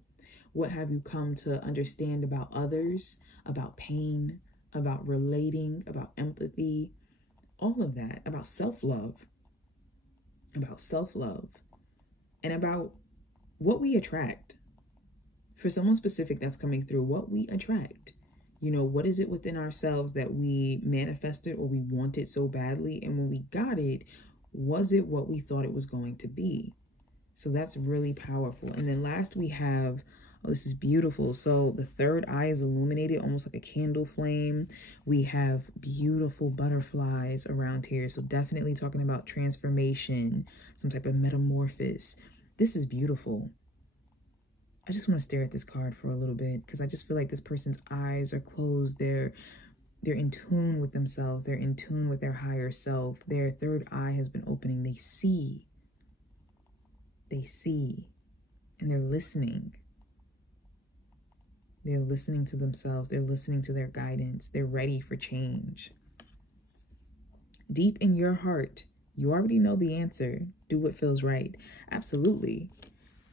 What have you come to understand about others, about pain, about relating, about empathy, all of that, about self-love, and about what we attract. For someone specific that's coming through, what we attract. You know, what is it within ourselves that we manifested or we wanted so badly? And when we got it, was it what we thought it was going to be? So that's really powerful. And then last we have, oh, this is beautiful. So the third eye is illuminated, almost like a candle flame. We have beautiful butterflies around here. So definitely talking about transformation, some type of metamorphosis. This is beautiful. I just want to stare at this card for a little bit, because I just feel like this person's eyes are closed. They're in tune with themselves. They're in tune with their higher self. Their third eye has been opening. They see. And they're listening. They're listening to themselves. They're listening to their guidance. They're ready for change. Deep in your heart, you already know the answer. Do what feels right. Absolutely.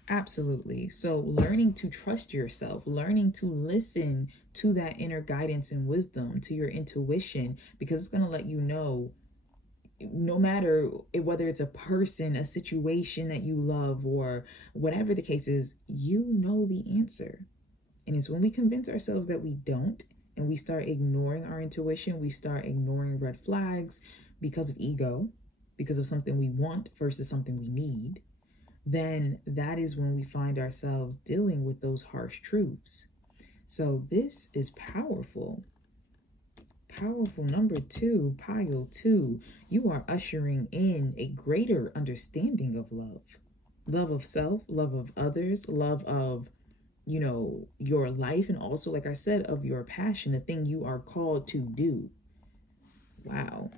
Absolutely. So learning to trust yourself, learning to listen to that inner guidance and wisdom, to your intuition, because it's going to let you know, no matter whether it's a person, a situation that you love, or whatever the case is, you know the answer. And it's when we convince ourselves that we don't, and we start ignoring our intuition, we start ignoring red flags because of ego, because of something we want versus something we need, then that is when we find ourselves dealing with those harsh truths. So this is powerful. Powerful. Number 2, pile 2. You are ushering in a greater understanding of love. Love of self, love of others, love of, you know, your life, and also, like I said, of your passion, the thing you are called to do. Wow.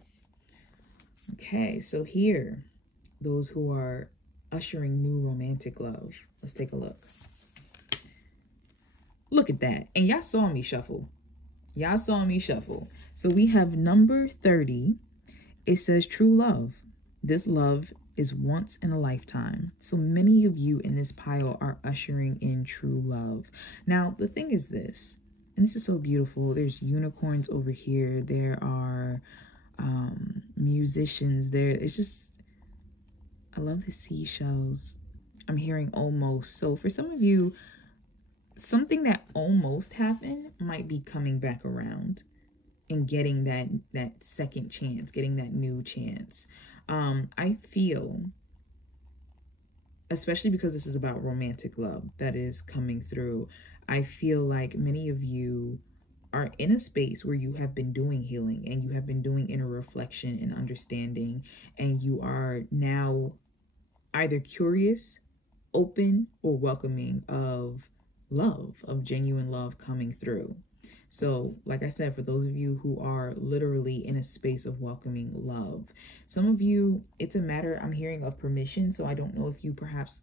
Okay, so here, those who are ushering new romantic love. Let's take a look. Look at that. And y'all saw me shuffle. Y'all saw me shuffle. So we have number 30. It says true love. This love is once in a lifetime. So many of you in this pile are ushering in true love. Now, the thing is this, and this is so beautiful. There's unicorns over here. There are musicians there. It's just, I love the seashells. I'm hearing almost. So for some of you, something that almost happened might be coming back around and getting that second chance, getting that new chance. I feel, especially because this is about romantic love that is coming through, I feel like many of you are in a space where you have been doing healing and you have been doing inner reflection and understanding, and you are now either curious, open, or welcoming of love, of genuine love coming through. So, like I said, for those of you who are literally in a space of welcoming love, some of you, it's a matter, I'm hearing, of permission. So I don't know if you perhaps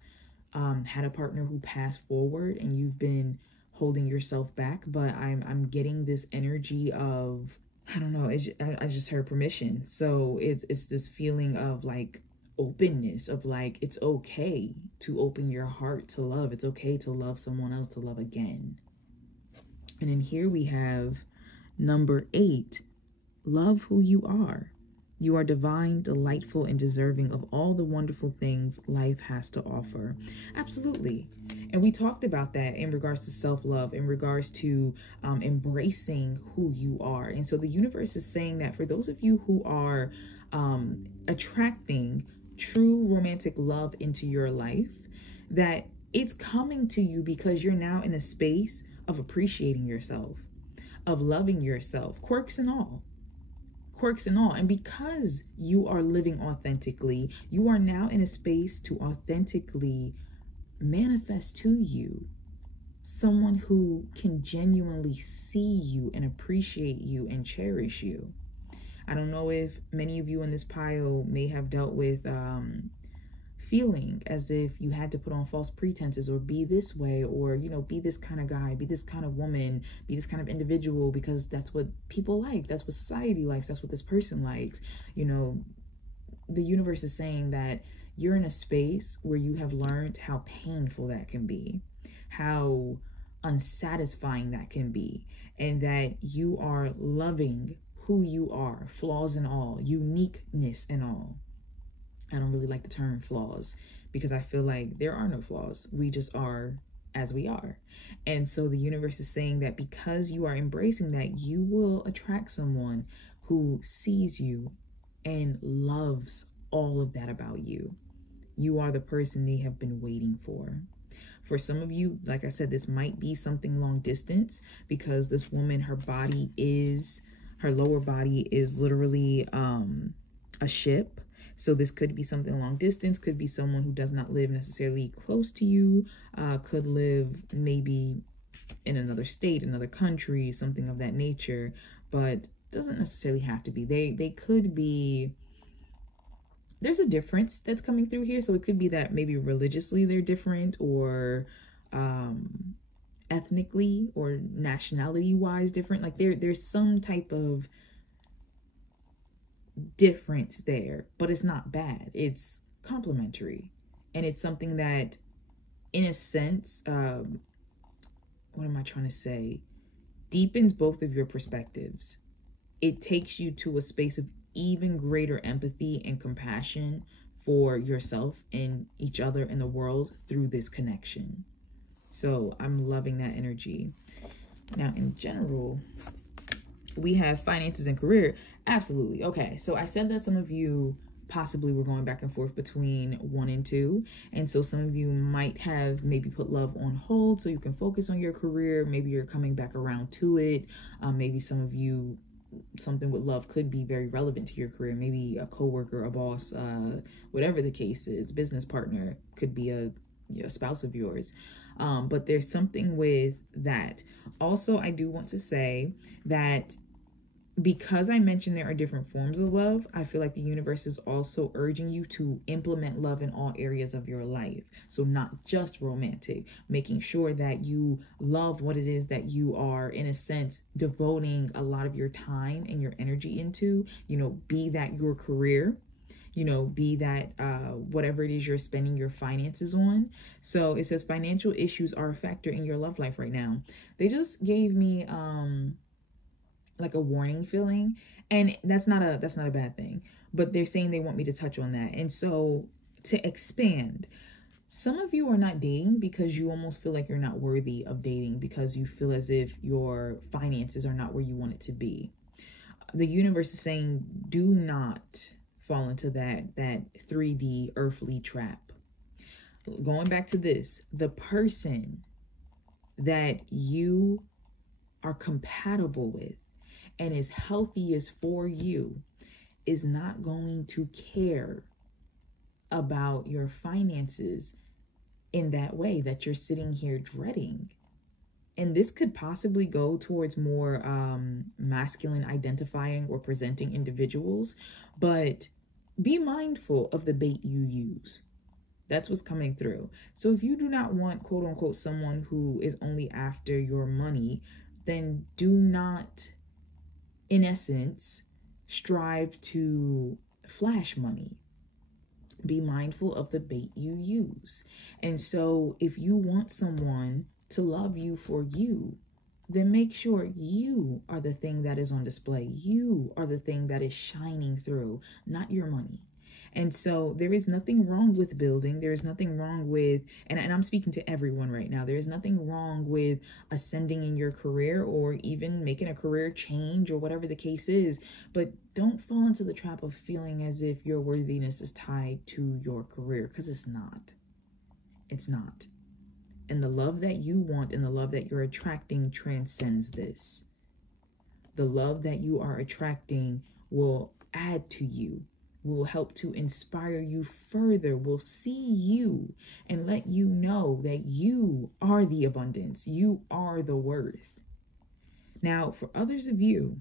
had a partner who passed forward and you've been holding yourself back, but I'm getting this energy of, I don't know, I just heard permission. So it's this feeling of like openness, of like, it's okay to open your heart to love. It's okay to love someone else, to love again. And then here we have number 8, love who you are. You are divine, delightful, and deserving of all the wonderful things life has to offer. Absolutely. And we talked about that in regards to self-love, in regards to embracing who you are. And so the universe is saying that for those of you who are attracting true romantic love into your life, that it's coming to you because you're now in a space of appreciating yourself, of loving yourself, quirks and all. And because you are living authentically, you are now in a space to authentically manifest to you someone who can genuinely see you and appreciate you and cherish you. I don't know if many of you in this pile may have dealt with feeling as if you had to put on false pretenses or be this way, or, you know, be this kind of guy, be this kind of woman, be this kind of individual, because that's what people like, that's what society likes, that's what this person likes. You know, the universe is saying that you're in a space where you have learned how painful that can be, how unsatisfying that can be, and that you are loving who you are, flaws and all, uniqueness and all. I don't really like the term flaws because I feel like there are no flaws. We just are as we are. And so the universe is saying that because you are embracing that, you will attract someone who sees you and loves all of that about you. You are the person they have been waiting for. For some of you, like I said, this might be something long distance, because this woman, her lower body is literally a ship. So this could be something long distance, could be someone who does not live necessarily close to you, could live maybe in another state, another country, something of that nature, but doesn't necessarily have to be. They could be, there's a difference that's coming through here. So it could be that maybe religiously they're different, or ethnically or nationality wise different. Like there's some type of difference there, but it's not bad. It's complementary, and it's something that, in a sense, what am I trying to say, deepens both of your perspectives. It takes you to a space of even greater empathy and compassion for yourself and each other and the world through this connection. So I'm loving that energy. Now, in general, we have finances and career. Absolutely. Okay, so I said that some of you possibly were going back and forth between 1 and 2. And so some of you might have maybe put love on hold so you can focus on your career. Maybe you're coming back around to it. Maybe some of you, something with love could be very relevant to your career. Maybe a coworker, a boss, whatever the case is, business partner, could be a spouse of yours. But there's something with that. Also, I do want to say that because I mentioned there are different forms of love, I feel like the universe is also urging you to implement love in all areas of your life. So not just romantic, making sure that you love what it is that you are, in a sense, devoting a lot of your time and your energy into, be that your career, be that whatever it is you're spending your finances on. So it says financial issues are a factor in your love life right now. They just gave me like a warning feeling, and that's not a bad thing, but they're saying they want me to touch on that. And so to expand, some of you are not dating because you almost feel like you're not worthy of dating, because you feel as if your finances are not where you want it to be. The universe is saying, do not fall into that 3D earthly trap. Going back to this, the person that you are compatible with and is healthiest for you is not going to care about your finances in that way that you're sitting here dreading. And this could possibly go towards more masculine identifying or presenting individuals, but be mindful of the bait you use. That's what's coming through. So if you do not want, quote unquote, someone who is only after your money, then do not, in essence, strive to flash money. Be mindful of the bait you use. And so if you want someone to love you for you, then make sure you are the thing that is on display. You are the thing that is shining through, not your money. And so there is nothing wrong with building. There is nothing wrong with, and I'm speaking to everyone right now, there is nothing wrong with ascending in your career or even making a career change or whatever the case is. But don't fall into the trap of feeling as if your worthiness is tied to your career, because it's not. It's not. And the love that you want and the love that you're attracting transcends this. The love that you are attracting will add to you, will help to inspire you further, will see you and let you know that you are the abundance, you are the worth. Now, for others of you,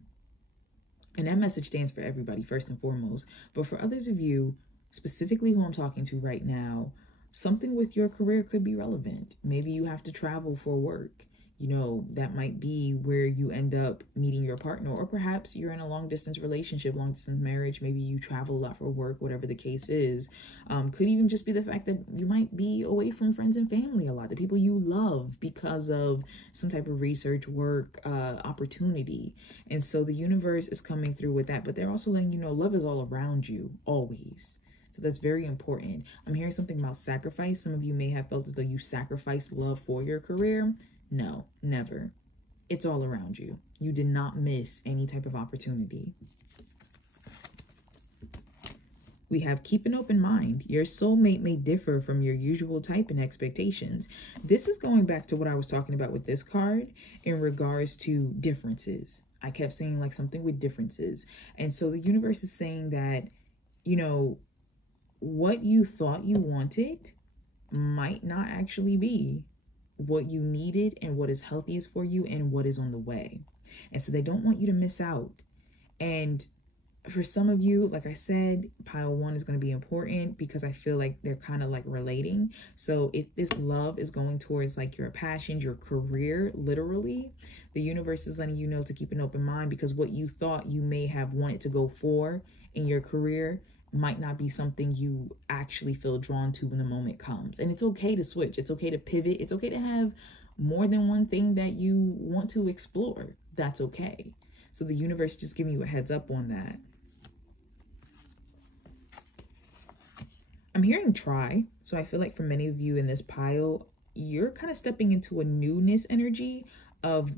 and that message stands for everybody first and foremost, but for others of you, specifically who I'm talking to right now, something with your career could be relevant. Maybe you have to travel for work. You know, that might be where you end up meeting your partner, or perhaps you're in a long distance relationship, long distance marriage. Maybe you travel a lot for work, whatever the case is. Could even just be the fact that you might be away from friends and family a lot, the people you love, because of some type of research, work, opportunity. And so the universe is coming through with that, but they're also letting you know love is all around you, always. So that's very important. I'm hearing something about sacrifice. Some of you may have felt as though you sacrificed love for your career. No, never. It's all around you. You did not miss any type of opportunity. We have keep an open mind. Your soulmate may differ from your usual type and expectations. This is going back to what I was talking about with this card in regards to differences. I kept saying like something with differences. And so the universe is saying that, you know, what you thought you wanted might not actually be what you needed and what is healthiest for you and what is on the way. And so they don't want you to miss out. And for some of you, like I said, pile 1 is going to be important because I feel like they're kind of like relating. So if this love is going towards like your passion, your career, literally, the universe is letting you know to keep an open mind, because what you thought you may have wanted to go for in your career might not be something you actually feel drawn to when the moment comes. And it's okay to switch. It's okay to pivot. It's okay to have more than one thing that you want to explore. That's okay. So the universe just giving you a heads up on that. I'm hearing try. So I feel like for many of you in this pile, you're kind of stepping into a newness energy of,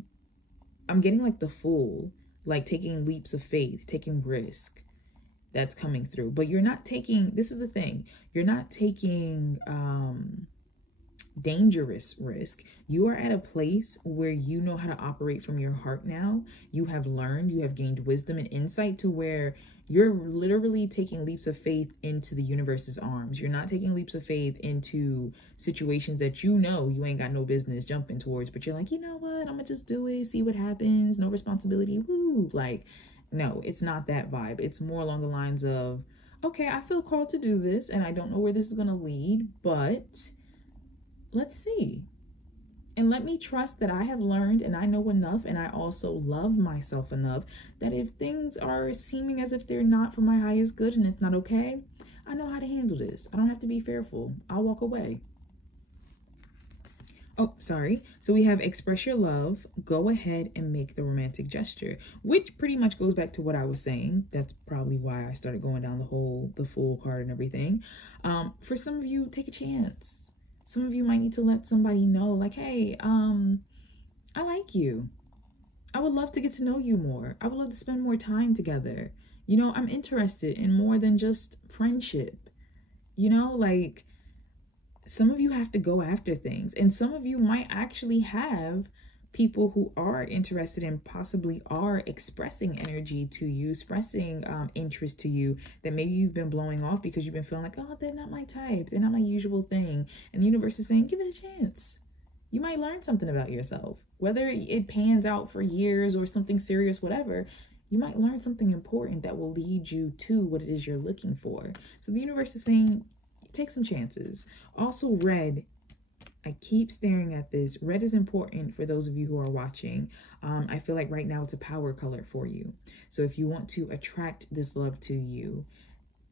I'm getting like the Fool, like taking leaps of faith, taking risk. That's coming through, but you're not taking, this is the thing, you're not taking dangerous risk. You are at a place where you know how to operate from your heart now. You have learned, you have gained wisdom and insight to where you're literally taking leaps of faith into the universe's arms. You're not taking leaps of faith into situations that you know you ain't got no business jumping towards, but you're like, you know what, I'm gonna just do it, see what happens, no responsibility, woo. Like, no, it's not that vibe. It's more along the lines of, okay, I feel called to do this and I don't know where this is going to lead, but let's see. And let me trust that I have learned and I know enough, and I also love myself enough that if things are seeming as if they're not for my highest good and it's not okay, I know how to handle this. I don't have to be fearful. I'll walk away. Oh, sorry. So we have express your love, go ahead and make the romantic gesture, which pretty much goes back to what I was saying. That's probably why I started going down the Fool card and everything. For some of you, take a chance. Some of you might need to let somebody know, like, hey, I like you. I would love to get to know you more. I would love to spend more time together. You know, I'm interested in more than just friendship. You know, like, some of you have to go after things, and some of you might actually have people who are interested and possibly are expressing energy to you, expressing interest to you, that maybe you've been blowing off because you've been feeling like, oh, they're not my type, they're not my usual thing. And the universe is saying, give it a chance. You might learn something about yourself, whether it pans out for years or something serious, whatever. You might learn something important that will lead you to what it is you're looking for. So the universe is saying, take some chances. Also, red, I keep staring at this. Red is important for those of you who are watching. I feel like right now it's a power color for you. So if you want to attract this love to you,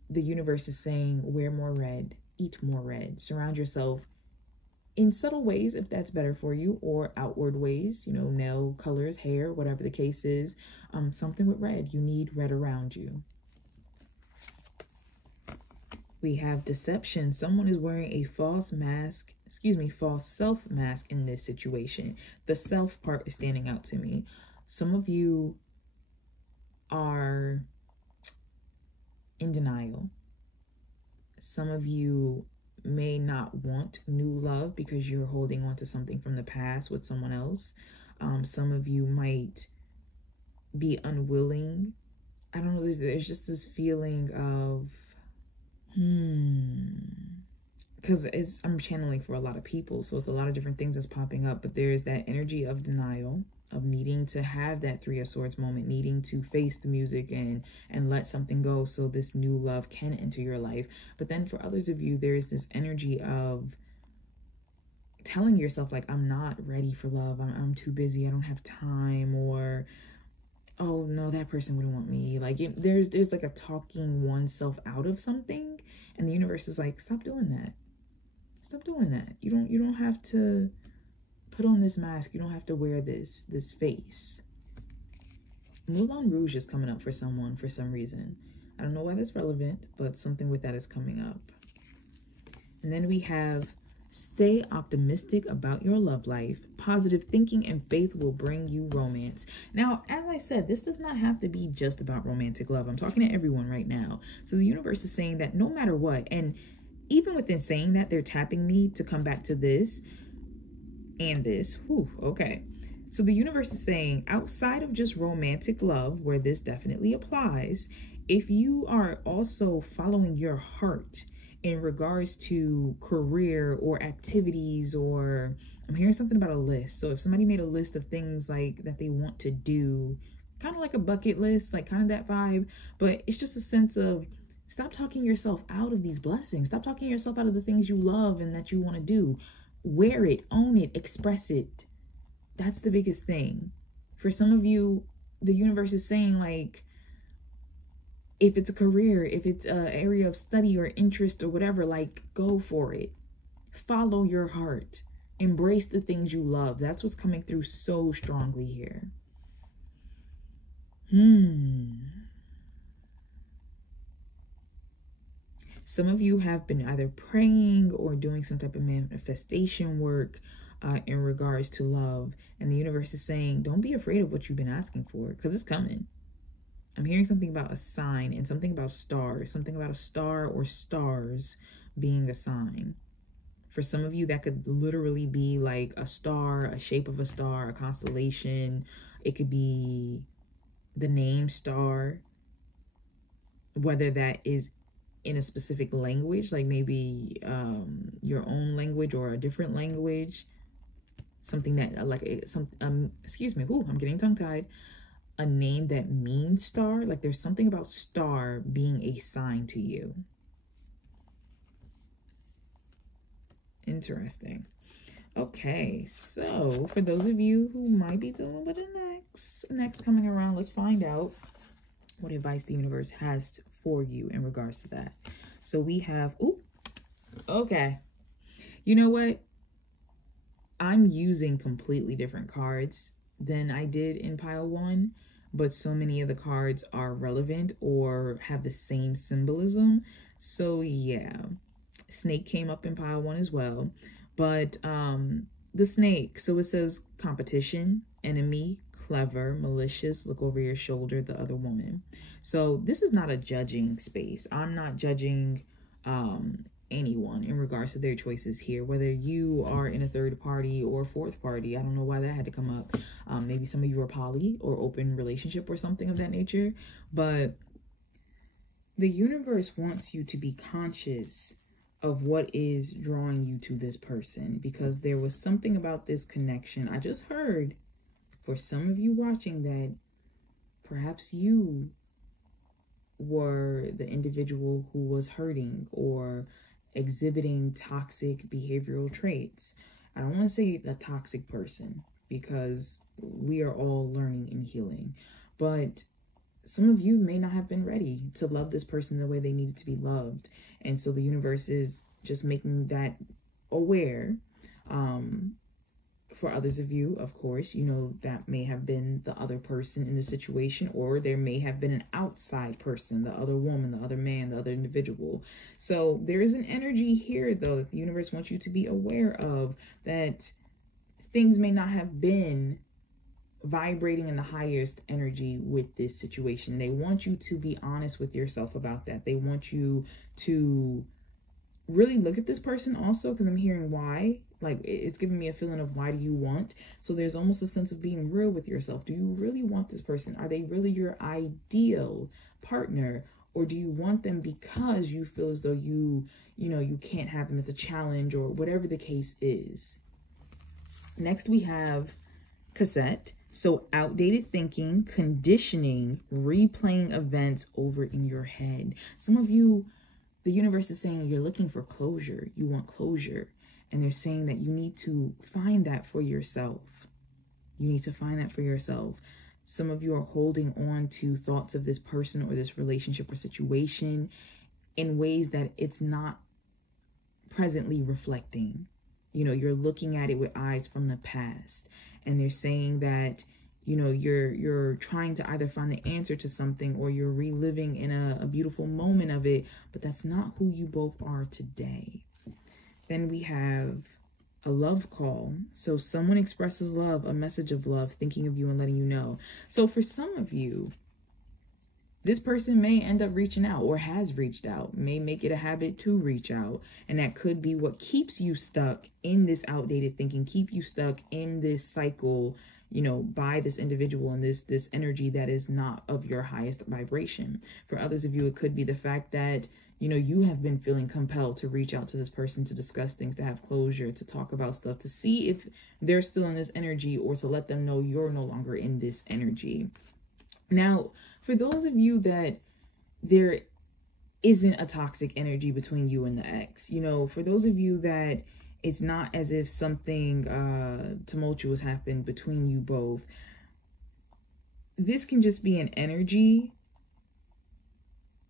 the universe is saying, wear more red, eat more red, surround yourself in subtle ways if that's better for you, or outward ways, you know, nail colors, hair, whatever the case is. Something with red. You need red around you. We have deception. Someone is wearing a false mask, false self mask in this situation. The self part is standing out to me. Some of you are in denial. Some of you may not want new love because you're holding on to something from the past with someone else. Some of you might be unwilling. I don't know, there's just this feeling of because I'm channeling for a lot of people, so it's a lot of different things that's popping up, but there's that energy of denial. of needing to have that Three of Swords moment, needing to face the music and let something go so this new love can enter your life. But then for others of you, there is this energy of telling yourself like, I'm not ready for love, I'm too busy, I don't have time, or oh no, that person wouldn't want me. Like there's like a talking oneself out of something, and the universe is like, stop doing that. Stop doing that. You don't have to put on this mask. You don't have to wear this face. Moulin Rouge is coming up for someone for some reason. I don't know why that's relevant, but something with that is coming up. And then we have stay optimistic about your love life. Positive thinking and faith will bring you romance. Now, as I said, this does not have to be just about romantic love. I'm talking to everyone right now. So the universe is saying that no matter what, and even within saying that, they're tapping me to come back to this and this. Whew, okay. So the universe is saying outside of just romantic love, where this definitely applies, if you are also following your heart in regards to career or activities, or I'm hearing something about a list. So if somebody made a list of things like that they want to do, kind of like a bucket list, like kind of that vibe, but it's just a sense of stop talking yourself out of these blessings. Stop talking yourself out of the things you love and that you want to do. Wear it, own it, express it. That's the biggest thing. For some of you, the universe is saying like, if it's a career, if it's an area of study or interest or whatever, like go for it. Follow your heart. Embrace the things you love. That's what's coming through so strongly here. Some of you have been either praying or doing some type of manifestation work in regards to love. And the universe is saying, don't be afraid of what you've been asking for, because it's coming. I'm hearing something about a sign and something about stars, something about a star or stars being a sign. For some of you, that could literally be like a star, a shape of a star, a constellation. It could be the name star, whether that is in a specific language, like maybe your own language or a different language, something that like excuse me, I'm getting tongue-tied. A name that means star, like there's something about star being a sign to you. Interesting. Okay, so for those of you who might be dealing with the next coming around, let's find out what advice the universe has for you in regards to that. So we have, okay. You know what? I'm using completely different cards than I did in pile 1, but so many of the cards are relevant or have the same symbolism. So yeah, snake came up in pile 1 as well. But the snake, so it says competition, enemy, clever, malicious, look over your shoulder, the other woman. So this is not a judging space. I'm not judging anyone in regards to their choices here, whether you are in a third party or fourth party. I don't know why that had to come up. Maybe some of you are poly or open relationship or something of that nature, but the universe wants you to be conscious of what is drawing you to this person, because there was something about this connection. I just heard for some of you watching that perhaps you were the individual who was hurting or exhibiting toxic behavioral traits. I don't want to say a toxic person, because we are all learning and healing, but some of you may not have been ready to love this person the way they needed to be loved. And so the universe is just making that aware. For others of you, of course, you know, that may have been the other person in the situation, or there may have been an outside person, the other woman, the other man, the other individual. So there is an energy here, though, that the universe wants you to be aware of, that things may not have been vibrating in the highest energy with this situation. They want you to be honest with yourself about that. They want you to really look at this person also, because I'm hearing why. Like, it's giving me a feeling of why do you want? So there's almost a sense of being real with yourself. Do you really want this person? Are they really your ideal partner? Or do you want them because you feel as though you can't have them? It's a challenge, or whatever the case is. Next we have cassette. So outdated thinking, conditioning, replaying events over in your head. Some of you, the universe is saying you're looking for closure. You want closure. And they're saying that you need to find that for yourself. You need to find that for yourself. Some of you are holding on to thoughts of this person or this relationship or situation in ways that it's not presently reflecting. You know, you're looking at it with eyes from the past. And they're saying that, you know, you're trying to either find the answer to something or you're reliving in a beautiful moment of it. But that's not who you both are today. Then we have a love call. So someone expresses love, a message of love, thinking of you and letting you know. So for some of you, this person may end up reaching out or has reached out, may make it a habit to reach out. And that could be what keeps you stuck in this outdated thinking, keep you stuck in this cycle, you know, by this individual and this energy that is not of your highest vibration. For others of you, it could be the fact that, you know, you have been feeling compelled to reach out to this person to discuss things, to have closure, to talk about stuff, to see if they're still in this energy or to let them know you're no longer in this energy. Now, for those of you that there isn't a toxic energy between you and the ex, you know, for those of you that it's not as if something tumultuous happened between you both, this can just be an energy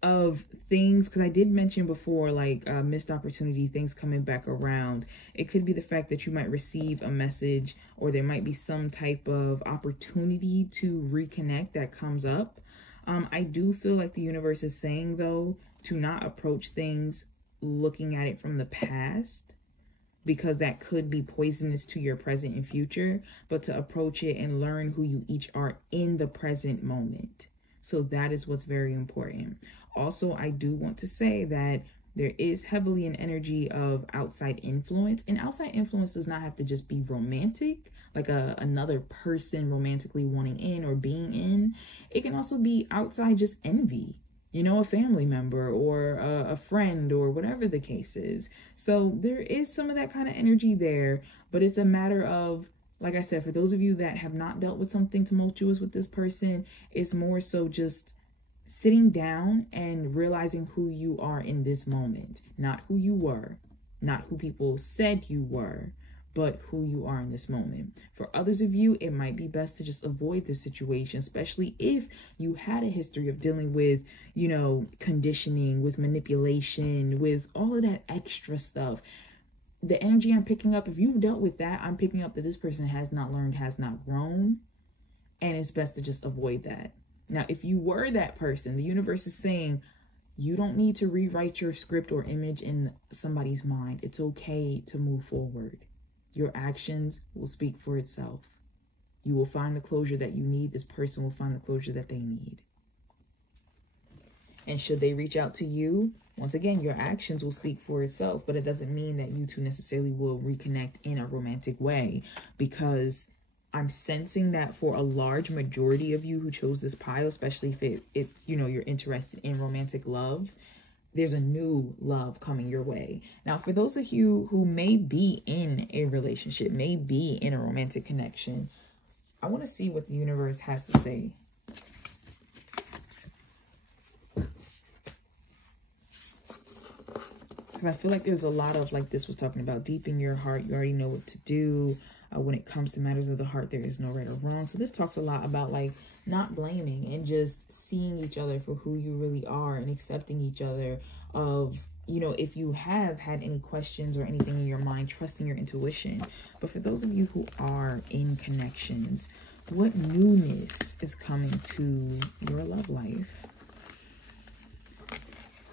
of things, because I did mention before, like missed opportunity, things coming back around. It could be the fact that you might receive a message or there might be some type of opportunity to reconnect that comes up. I do feel like the universe is saying, though, to not approach things looking at it from the past, because that could be poisonous to your present and future, but to approach it and learn who you each are in the present moment. So that is what's very important. Also, I do want to say that there is heavily an energy of outside influence, and outside influence does not have to just be romantic, like another person romantically wanting in or being in. It can also be outside just envy, you know, a family member or a friend or whatever the case is. So there is some of that kind of energy there, but it's a matter of, like I said, for those of you that have not dealt with something tumultuous with this person, it's more so just sitting down and realizing who you are in this moment, not who you were, not who people said you were, but who you are in this moment. For others of you, it might be best to just avoid this situation, especially if you had a history of dealing with, you know, conditioning, with manipulation, with all of that extra stuff. The energy I'm picking up, if you've dealt with that, I'm picking up that this person has not learned, has not grown, and it's best to just avoid that. Now, if you were that person, the universe is saying you don't need to rewrite your script or image in somebody's mind. It's okay to move forward. Your actions will speak for itself. You will find the closure that you need. This person will find the closure that they need. And should they reach out to you, once again, your actions will speak for itself, but it doesn't mean that you two necessarily will reconnect in a romantic way, because I'm sensing that for a large majority of you who chose this pile, especially if you know, you're interested in romantic love, there's a new love coming your way. Now, for those of you who may be in a relationship, may be in a romantic connection, I want to see what the universe has to say. Because I feel like there's a lot of, like this was talking about, deep in your heart, you already know what to do. When it comes to matters of the heart, there is no right or wrong. So this talks a lot about like not blaming and just seeing each other for who you really are and accepting each other. Of, you know, if you have had any questions or anything in your mind, trusting your intuition. But for those of you who are in connections, what newness is coming to your love life?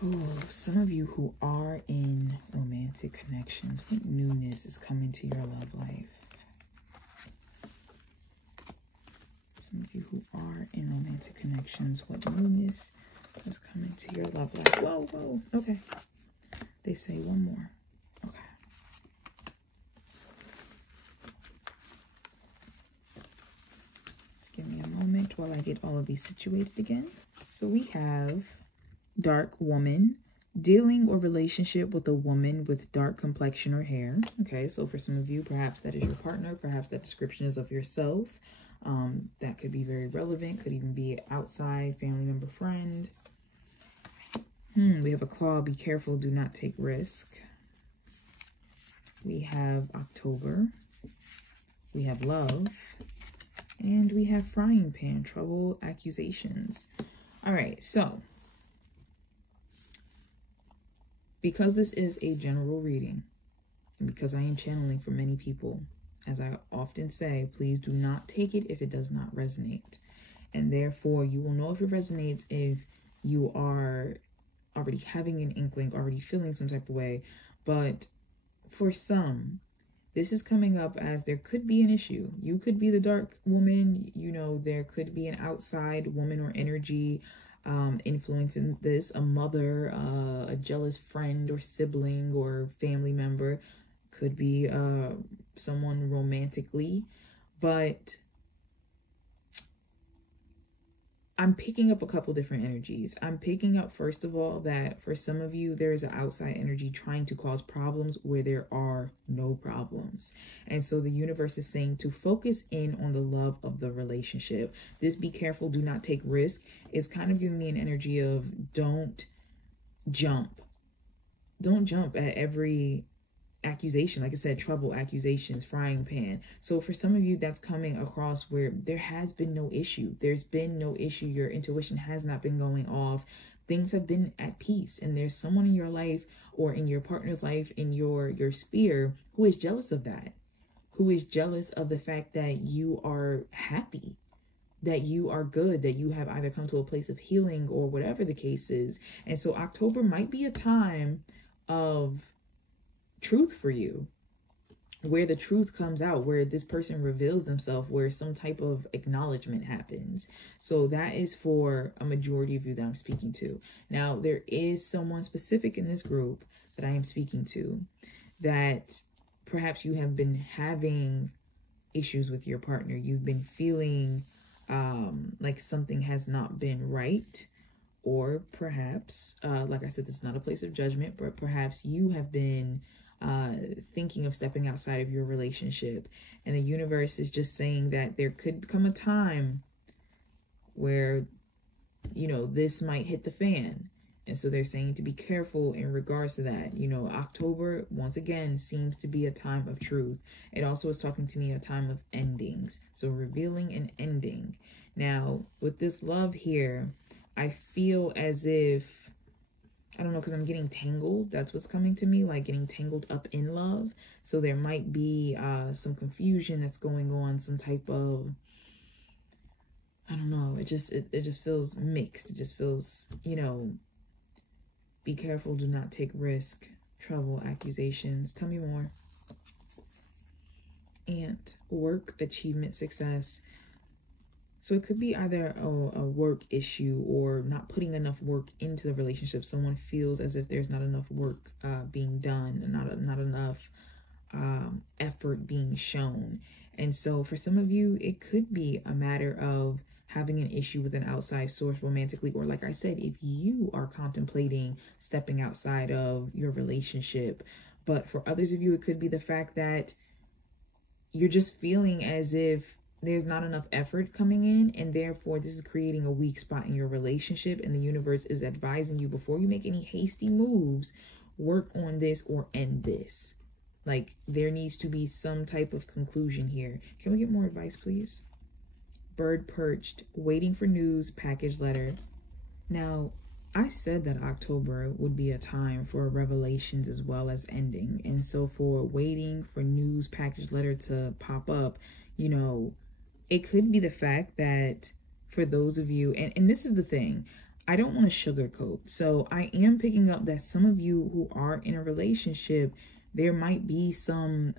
Oh, some of you who are in romantic connections, what newness is coming to your love life? Some of you who are in romantic connections, what newness is coming to your love life? Whoa, whoa, okay. They say one more. Okay. Just give me a moment while I get all of these situated again. So we have dark woman, dealing or relationship with a woman with dark complexion or hair. Okay, so for some of you, perhaps that is your partner, perhaps that description is of yourself. that could be very relevant, could even be outside, family member, friend. We have a claw, be careful, do not take risk. We have October. We have love. And we have frying pan, trouble, accusations. All right, so because this is a general reading, and because I am channeling for many people, as I often say, please do not take it if it does not resonate. And therefore, you will know if it resonates if you are already having an inkling, already feeling some type of way. But for some, this is coming up as there could be an issue. You could be the dark woman, you know, there could be an outside woman or energy influencing this, a mother, a jealous friend or sibling or family member, could be someone romantically. But I'm picking up a couple different energies. I'm picking up, first of all, that for some of you, there is an outside energy trying to cause problems where there are no problems. And so the universe is saying to focus in on the love of the relationship. This be careful, do not take risk is kind of giving me an energy of don't jump. Don't jump at every accusation. Like I said, trouble, accusations, frying pan. So for some of you, that's coming across where there has been no issue. There's been no issue. Your intuition has not been going off. Things have been at peace. And there's someone in your life or in your partner's life, in your sphere, who is jealous of that. Who is jealous of the fact that you are happy, that you are good, that you have either come to a place of healing or whatever the case is. And so October might be a time of truth for you, where the truth comes out, where this person reveals themselves, where some type of acknowledgement happens. So that is for a majority of you that I'm speaking to. Now, there is someone specific in this group that I am speaking to that perhaps you have been having issues with your partner. You've been feeling like something has not been right. Or perhaps, like I said, this is not a place of judgment, but perhaps you have been thinking of stepping outside of your relationship. And the universe is just saying that there could come a time where, you know, this might hit the fan. And so they're saying to be careful in regards to that. You know, October, once again, seems to be a time of truth. It also is talking to me a time of endings. So revealing and ending. Now, with this love here, I feel as if, I don't know, because I'm getting tangled. That's what's coming to me, like getting tangled up in love. So there might be some confusion that's going on, some type of, I don't know. It just feels mixed. It just feels, you know, be careful, do not take risk, trouble, accusations. Tell me more. Ant, work, achievement, success. So it could be either a work issue or not putting enough work into the relationship. Someone feels as if there's not enough work being done, and not enough effort being shown. And so for some of you, it could be a matter of having an issue with an outside source romantically, or like I said, if you are contemplating stepping outside of your relationship. But for others of you, it could be the fact that you're just feeling as if there's not enough effort coming in, and therefore this is creating a weak spot in your relationship, and the universe is advising you, before you make any hasty moves, work on this or end this. Like, there needs to be some type of conclusion here. Can we get more advice, please? Bird perched, waiting for news, package letter. Now, I said that October would be a time for revelations as well as ending. And so for waiting for news, package letter to pop up, you know, it could be the fact that for those of you, and this is the thing, I don't want to sugarcoat. So I am picking up that some of you who are in a relationship, there might be some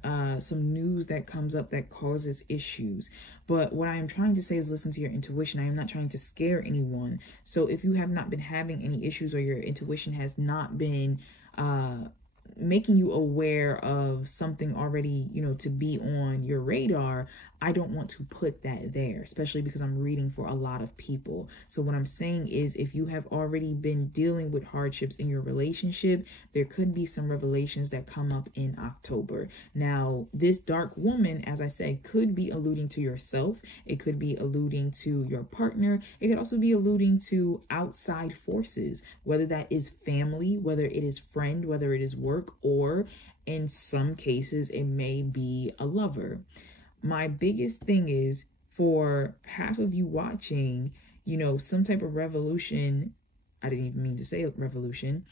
news that comes up that causes issues. But what I am trying to say is listen to your intuition. I am not trying to scare anyone. So if you have not been having any issues, or your intuition has not been making you aware of something already, you know, to be on your radar, I don't want to put that there, especially because I'm reading for a lot of people. So what I'm saying is, if you have already been dealing with hardships in your relationship, there could be some revelations that come up in October. Now, this dark woman, as I said, could be alluding to yourself. It could be alluding to your partner. It could also be alluding to outside forces, whether that is family, whether it is friend, whether it is work, or in some cases, it may be a lover. My biggest thing is, for half of you watching, you know, some type of revolution, I didn't even mean to say revolution,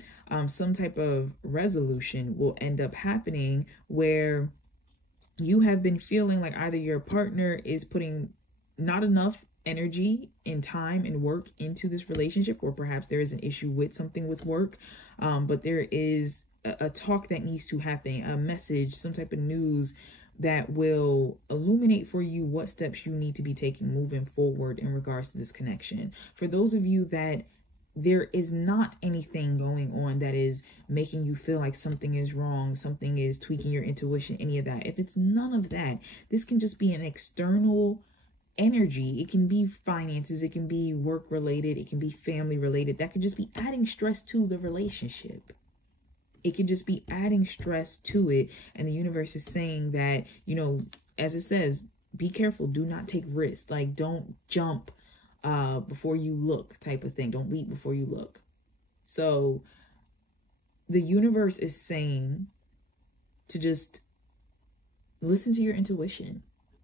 some type of resolution will end up happening where you have been feeling like either your partner is putting not enough energy and time and work into this relationship, or perhaps there is an issue with something with work, but there is a talk that needs to happen, a message, some type of news that will illuminate for you what steps you need to be taking moving forward in regards to this connection. For those of you that there is not anything going on that is making you feel like something is wrong, something is tweaking your intuition, any of that, if it's none of that, this can just be an external energy. It can be finances, it can be work related, it can be family related. That could just be adding stress to the relationship. It could just be adding stress to it. And the universe is saying that, you know, as it says, be careful. Do not take risks. Like, don't jump before you look type of thing. Don't leap before you look. So the universe is saying to just listen to your intuition.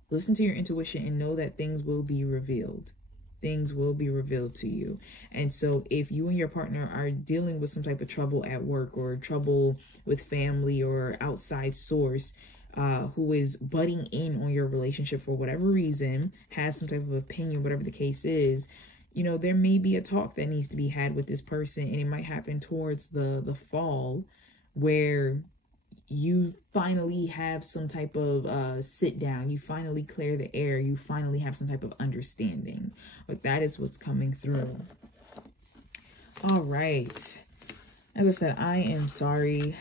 Listen to your intuition and know that things will be revealed. Things will be revealed to you. And so if you and your partner are dealing with some type of trouble at work, or trouble with family or outside source who is butting in on your relationship for whatever reason, has some type of opinion, whatever the case is, you know, there may be a talk that needs to be had with this person, and it might happen towards the fall, where you finally have some type of sit down, you finally clear the air, you finally have some type of understanding. But that is what's coming through. All right. As I said, I am sorry.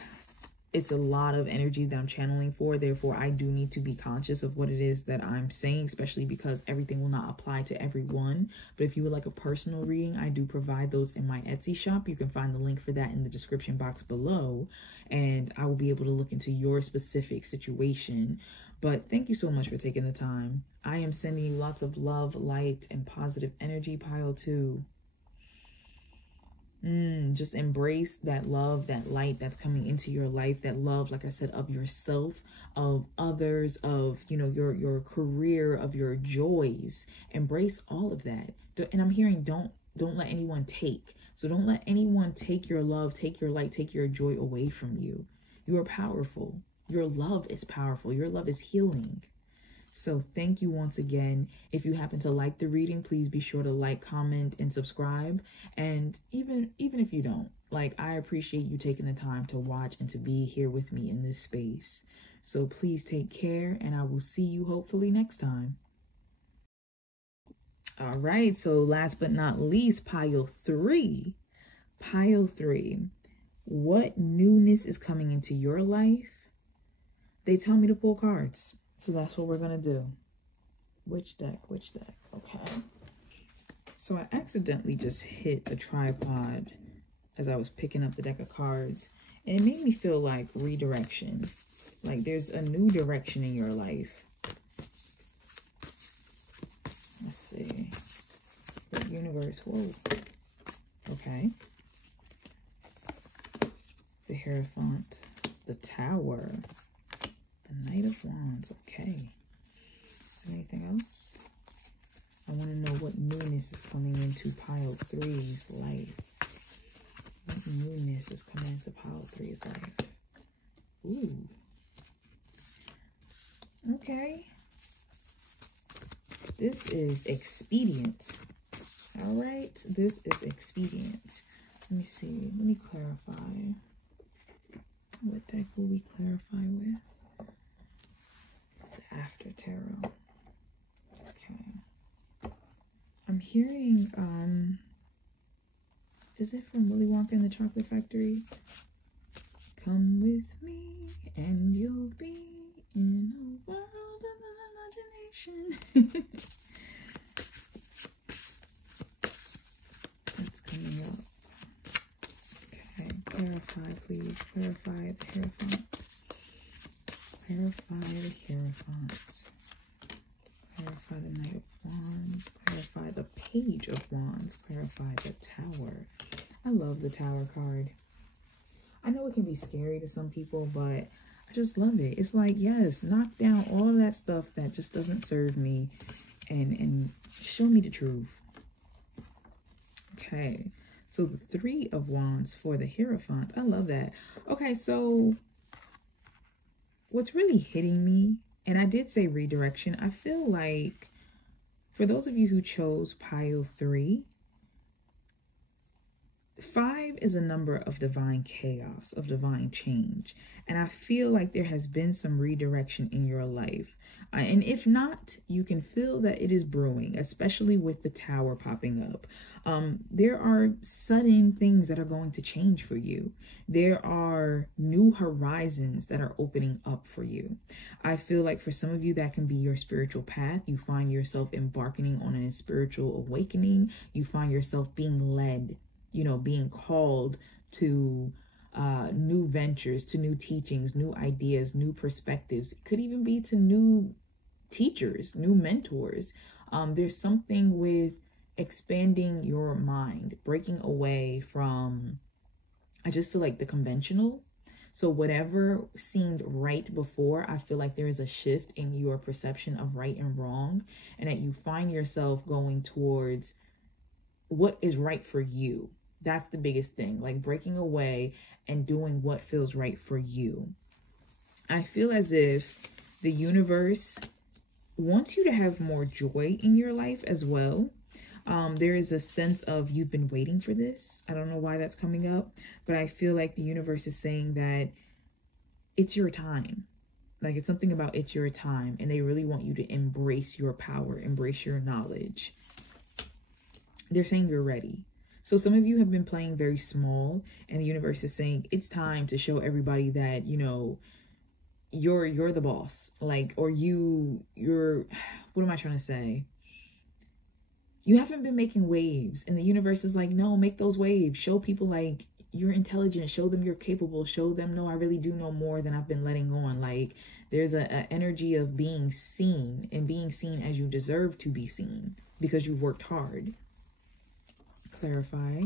It's a lot of energy that I'm channeling for. Therefore, I do need to be conscious of what it is that I'm saying, especially because everything will not apply to everyone. But if you would like a personal reading, I do provide those in my Etsy shop. You can find the link for that in the description box below, and I will be able to look into your specific situation. But thank you so much for taking the time. I am sending you lots of love, light, and positive energy, pile 2. Just embrace that love, that light that's coming into your life, that love, like I said, of yourself, of others, of, you know, your career, of your joys. Embrace all of that. And I'm hearing don't let anyone take. So don't let anyone take your love, take your light, take your joy away from you. You are powerful. Your love is powerful. Your love is healing. So thank you once again. If you happen to like the reading, please be sure to like, comment, and subscribe. And even if you don't, like, I appreciate you taking the time to watch and to be here with me in this space. So please take care, and I will see you hopefully next time. All right, so last but not least, pile 3. Pile 3. What newness is coming into your life? They tell me to pull cards. So that's what we're going to do. Which deck? Which deck? Okay. So I accidentally just hit the tripod as I was picking up the deck of cards. And it made me feel like redirection. Like there's a new direction in your life. Let's see. The universe. Whoa. Okay. The Hierophant. The Tower. The Knight of Wands. Okay. Is there anything else? I want to know what newness is coming into pile 3's life. What newness is coming into pile 3's life? Ooh. Okay. This is expedient. All right. This is expedient. Let me see. Let me clarify. What deck will we clarify with? The After Tarot. Okay. I'm hearing, is it from Willy Wonka and the Chocolate Factory? Come with me and you'll be in a world of imagination. divination. What's coming up? Okay, clarify, please. Clarify the Hierophant. Clarify the Hierophant. Clarify the Knight of Wands. Clarify the Page of Wands. Clarify the Tower. I love the Tower card. I know it can be scary to some people, but I just love it. It's like, yes, knock down all of that stuff that just doesn't serve me and show me the truth. Okay, so the Three of Wands for the Hierophant. I love that. Okay, so what's really hitting me, and I did say redirection, I feel like for those of you who chose pile 3, 5 is a number of divine chaos, of divine change. And I feel like there has been some redirection in your life. And if not, you can feel that it is brewing, especially with the Tower popping up. There are sudden things that are going to change for you. There are new horizons that are opening up for you. I feel like for some of you, that can be your spiritual path. You find yourself embarking on a spiritual awakening. You find yourself being led, you know, being called to new ventures, to new teachings, new ideas, new perspectives. It could even be to new teachers, new mentors. There's something with expanding your mind, breaking away from, I just feel like, the conventional. So whatever seemed right before, I feel like there is a shift in your perception of right and wrong, and that you find yourself going towards what is right for you. That's the biggest thing, like breaking away and doing what feels right for you. I feel as if the universe wants you to have more joy in your life as well. There is a sense of you've been waiting for this. I don't know why that's coming up, but I feel like the universe is saying that it's your time. Like, it's something about it's your time, and they really want you to embrace your power, embrace your knowledge. They're saying you're ready. So some of you have been playing very small, and the universe is saying it's time to show everybody that, you know, you're the boss. Like, or you're, what am I trying to say? You haven't been making waves, and the universe is like, no, make those waves. Show people like you're intelligent. Show them you're capable. Show them, no, I really do know more than I've been letting on. Like, there's a energy of being seen, and being seen as you deserve to be seen because you've worked hard. Clarify.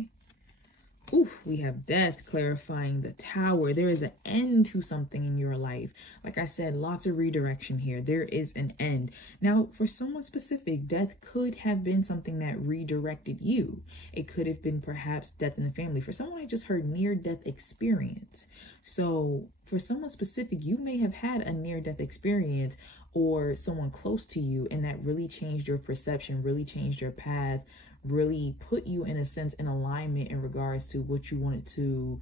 Ooh, we have Death clarifying the Tower. There is an end to something in your life. Like I said, lots of redirection here. There is an end. Now, for someone specific, death could have been something that redirected you. It could have been perhaps death in the family. For someone, I just heard near-death experience. So for someone specific, you may have had a near-death experience or someone close to you, and that really changed your perception, really changed your path, really put you in a sense in alignment in regards to what you wanted to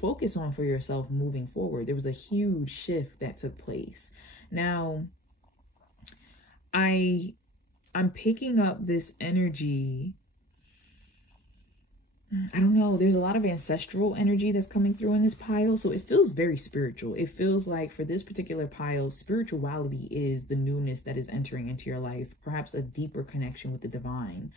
focus on for yourself moving forward. There was a huge shift that took place. Now, I'm picking up this energy. I don't know. There's a lot of ancestral energy that's coming through in this pile. So it feels very spiritual. It feels like for this particular pile, spirituality is the newness that is entering into your life. Perhaps a deeper connection with the divine.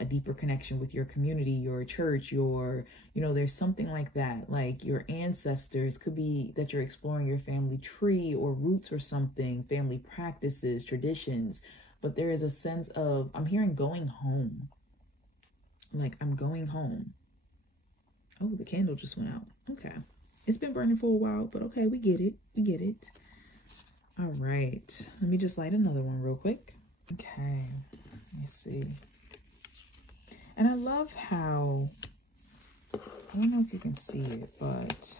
A deeper connection with your community, your church, your, you know, there's something like that. Like your ancestors, could be that you're exploring your family tree or roots or something, family practices, traditions. But there is a sense of, I'm hearing going home. Like, I'm going home. Oh, the candle just went out. Okay. It's been burning for a while, but okay, we get it. We get it. All right. Let me just light another one real quick. Okay. Let me see. And I love how, I don't know if you can see it, but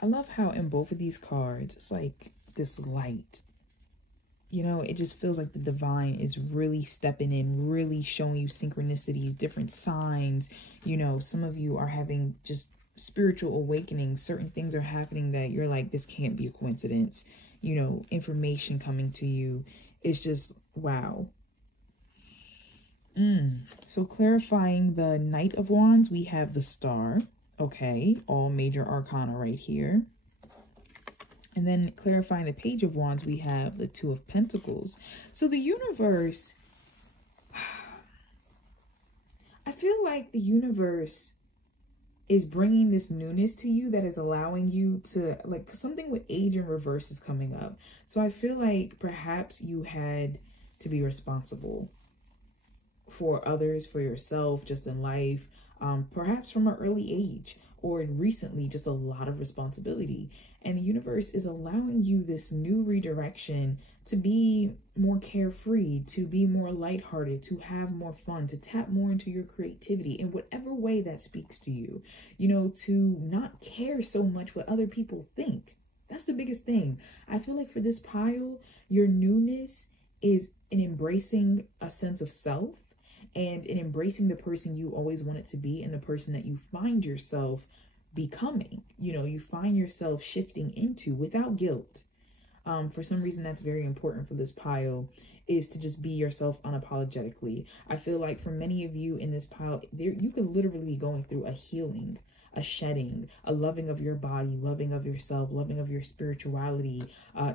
I love how in both of these cards, it's like this light. You know, it just feels like the divine is really stepping in, really showing you synchronicities, different signs. You know, some of you are having just spiritual awakenings. Certain things are happening that you're like, this can't be a coincidence. You know, information coming to you. It's just, wow. So clarifying the Knight of Wands, we have the Star. Okay, all major arcana right here. And then clarifying the Page of Wands, we have the Two of Pentacles. So the universe, I feel like the universe is bringing this newness to you that is allowing you to, like, something with age in reverse is coming up. So I feel like perhaps you had to be responsible for others, for yourself, just in life, perhaps from an early age, or recently, just a lot of responsibility. And the universe is allowing you this new redirection to be more carefree, to be more lighthearted, to have more fun, to tap more into your creativity in whatever way that speaks to you, you know, to not care so much what other people think. That's the biggest thing. I feel like for this pile, your newness is in embracing a sense of self and in embracing the person you always wanted to be and the person that you find yourself becoming, you know, you find yourself shifting into without guilt. For some reason, that's very important for this pile, is to just be yourself unapologetically. I feel like for many of you in this pile, you could literally be going through a healing, a shedding, a loving of your body, loving of yourself, loving of your spirituality,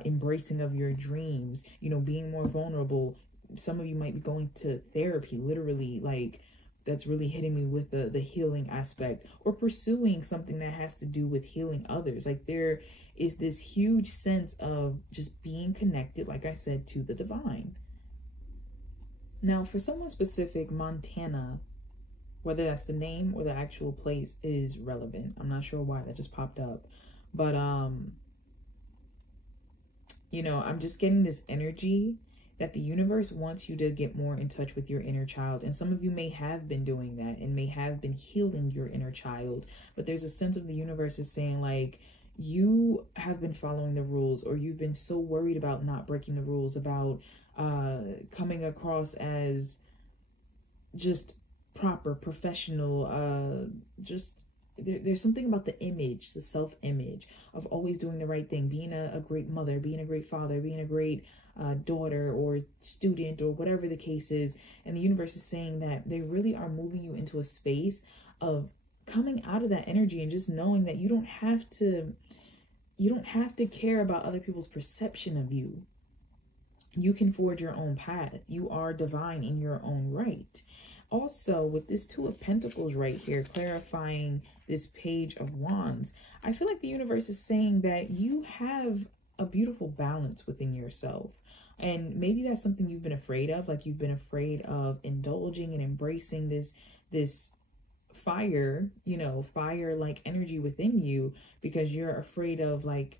embracing of your dreams, you know, being more vulnerable. Some of you might be going to therapy, literally, like, that's really hitting me with the healing aspect, or pursuing something that has to do with healing others. Like, there is this huge sense of just being connected, like I said, to the divine. Now, for someone specific, Montana, whether that's the name or the actual place, is relevant. I'm not sure why that just popped up, but you know, I'm just getting this energy that the universe wants you to get more in touch with your inner child. And some of you may have been doing that and may have been healing your inner child, but there's a sense of the universe is saying, like, you have been following the rules, or you've been so worried about not breaking the rules, about coming across as just proper, professional, just there's something about the image, the self-image of always doing the right thing, being a great mother, being a great father, being a great daughter or student, or whatever the case is. And the universe is saying that they really are moving you into a space of coming out of that energy and just knowing that you don't have to care about other people's perception of you. You can forge your own path. You are divine in your own right. Also, with this Two of Pentacles right here, clarifying this Page of Wands, I feel like the universe is saying that you have a beautiful balance within yourself. And maybe that's something you've been afraid of, like you've been afraid of indulging and embracing this fire, you know, fire-like energy within you, because you're afraid of, like,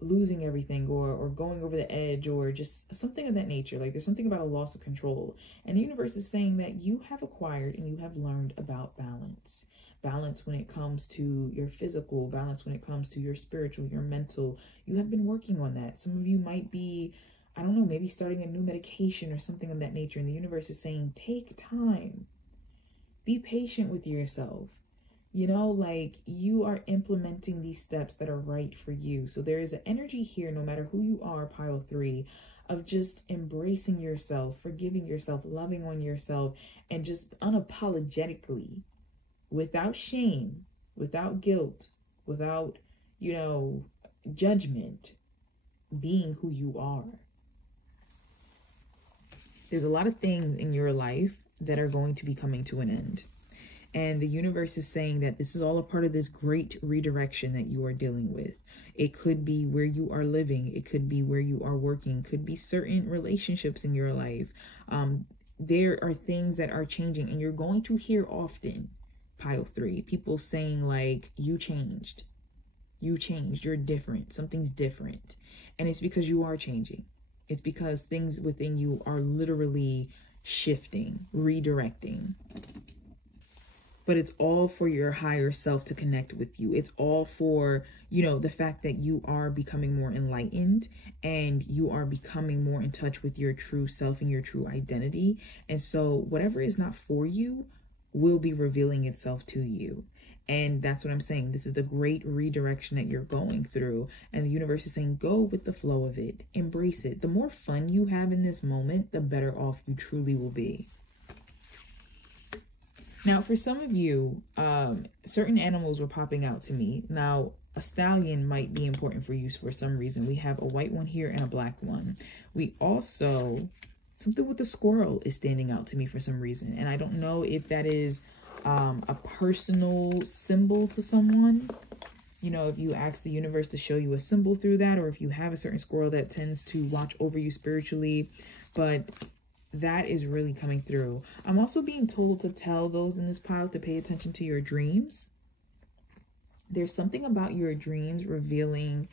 losing everything or going over the edge, or just something of that nature. Like, there's something about a loss of control. And the universe is saying that you have acquired and you have learned about balance. Balance when it comes to your physical, balance when it comes to your spiritual, your mental. You have been working on that. Some of you might be, I don't know, maybe starting a new medication or something of that nature. And the universe is saying, take time. Be patient with yourself. You know, like, you are implementing these steps that are right for you. So there is an energy here, no matter who you are, pile 3, of just embracing yourself, forgiving yourself, loving on yourself, and just unapologetically, without shame, without guilt, without, you know, judgment, being who you are. There's a lot of things in your life that are going to be coming to an end. And the universe is saying that this is all a part of this great redirection that you are dealing with. It could be where you are living. It could be where you are working. Could be certain relationships in your life. There are things that are changing, and you're going to hear often, pile 3, people saying, like, you changed. You changed. You're different. Something's different. And it's because you are changing. It's because things within you are literally shifting, redirecting. But it's all for your higher self to connect with you. It's all for, you know, the fact that you are becoming more enlightened and you are becoming more in touch with your true self and your true identity. And so whatever is not for you will be revealing itself to you. And that's what I'm saying. This is the great redirection that you're going through. And the universe is saying, go with the flow of it. Embrace it. The more fun you have in this moment, the better off you truly will be. Now, for some of you, certain animals were popping out to me. Now, a stallion might be important for you for some reason. We have a white one here and a black one. We also, something with the squirrel is standing out to me for some reason. And I don't know if that is a personal symbol to someone. You know, if you ask the universe to show you a symbol through that, or if you have a certain squirrel that tends to watch over you spiritually. But that is really coming through. I'm also being told to tell those in this pile to pay attention to your dreams. There's something about your dreams revealing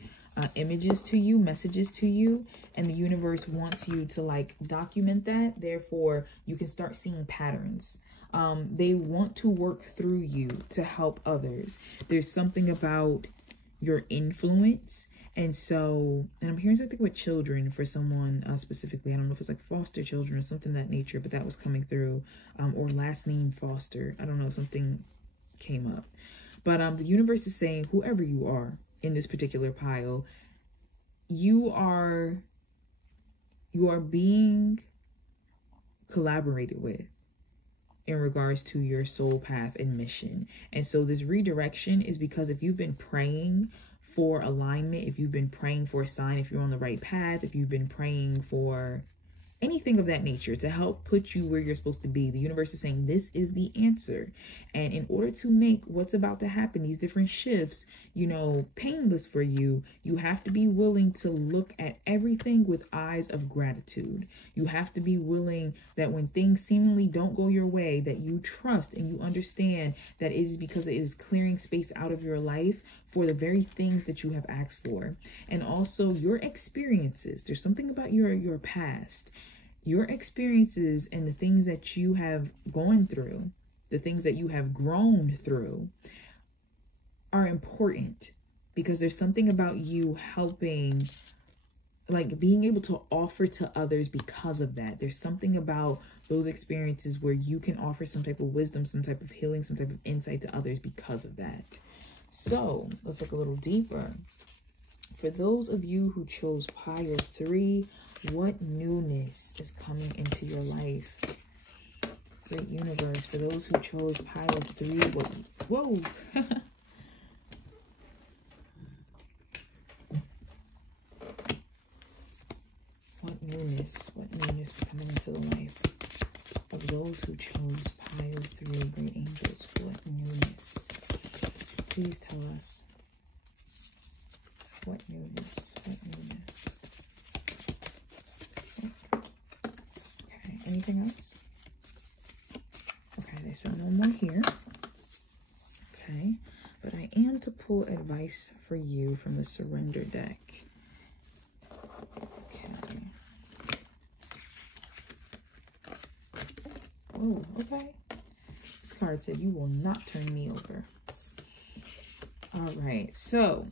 images to you, messages to you, and the universe wants you to like document that. Therefore, you can start seeing patterns. They want to work through you to help others. There's something about your influence. And so, and I'm hearing something with children for someone specifically. I don't know if it's like foster children or something of that nature, but that was coming through. Or last name Foster. I don't know, something came up. But the universe is saying, whoever you are in this particular pile, you are being collaborated with in regards to your soul path and mission. And so this redirection is because if you've been praying for alignment, if you've been praying for a sign, if you're on the right path, if you've been praying for anything of that nature to help put you where you're supposed to be, the universe is saying this is the answer. And in order to make what's about to happen, these different shifts, you know, painless for you, you have to be willing to look at everything with eyes of gratitude. You have to be willing that when things seemingly don't go your way, that you trust and you understand that it is because it is clearing space out of your life for the very things that you have asked for. And also your experiences. There's something about your past. Your experiences and the things that you have gone through, the things that you have grown through are important because there's something about you helping, like being able to offer to others because of that. There's something about those experiences where you can offer some type of wisdom, some type of healing, some type of insight to others because of that. So let's look a little deeper. For those of you who chose pile 3, what newness is coming into your life? Great universe, for those who chose pile 3, what, whoa. What newness is coming into the life of those who chose pile 3, great angels? What newness? Please tell us. What newness? What newness? Okay, anything else? Okay, they said no more here. Okay, but I am to pull advice for you from the Surrender deck. Okay. Oh, okay. This card said, you will not turn me over. All right, so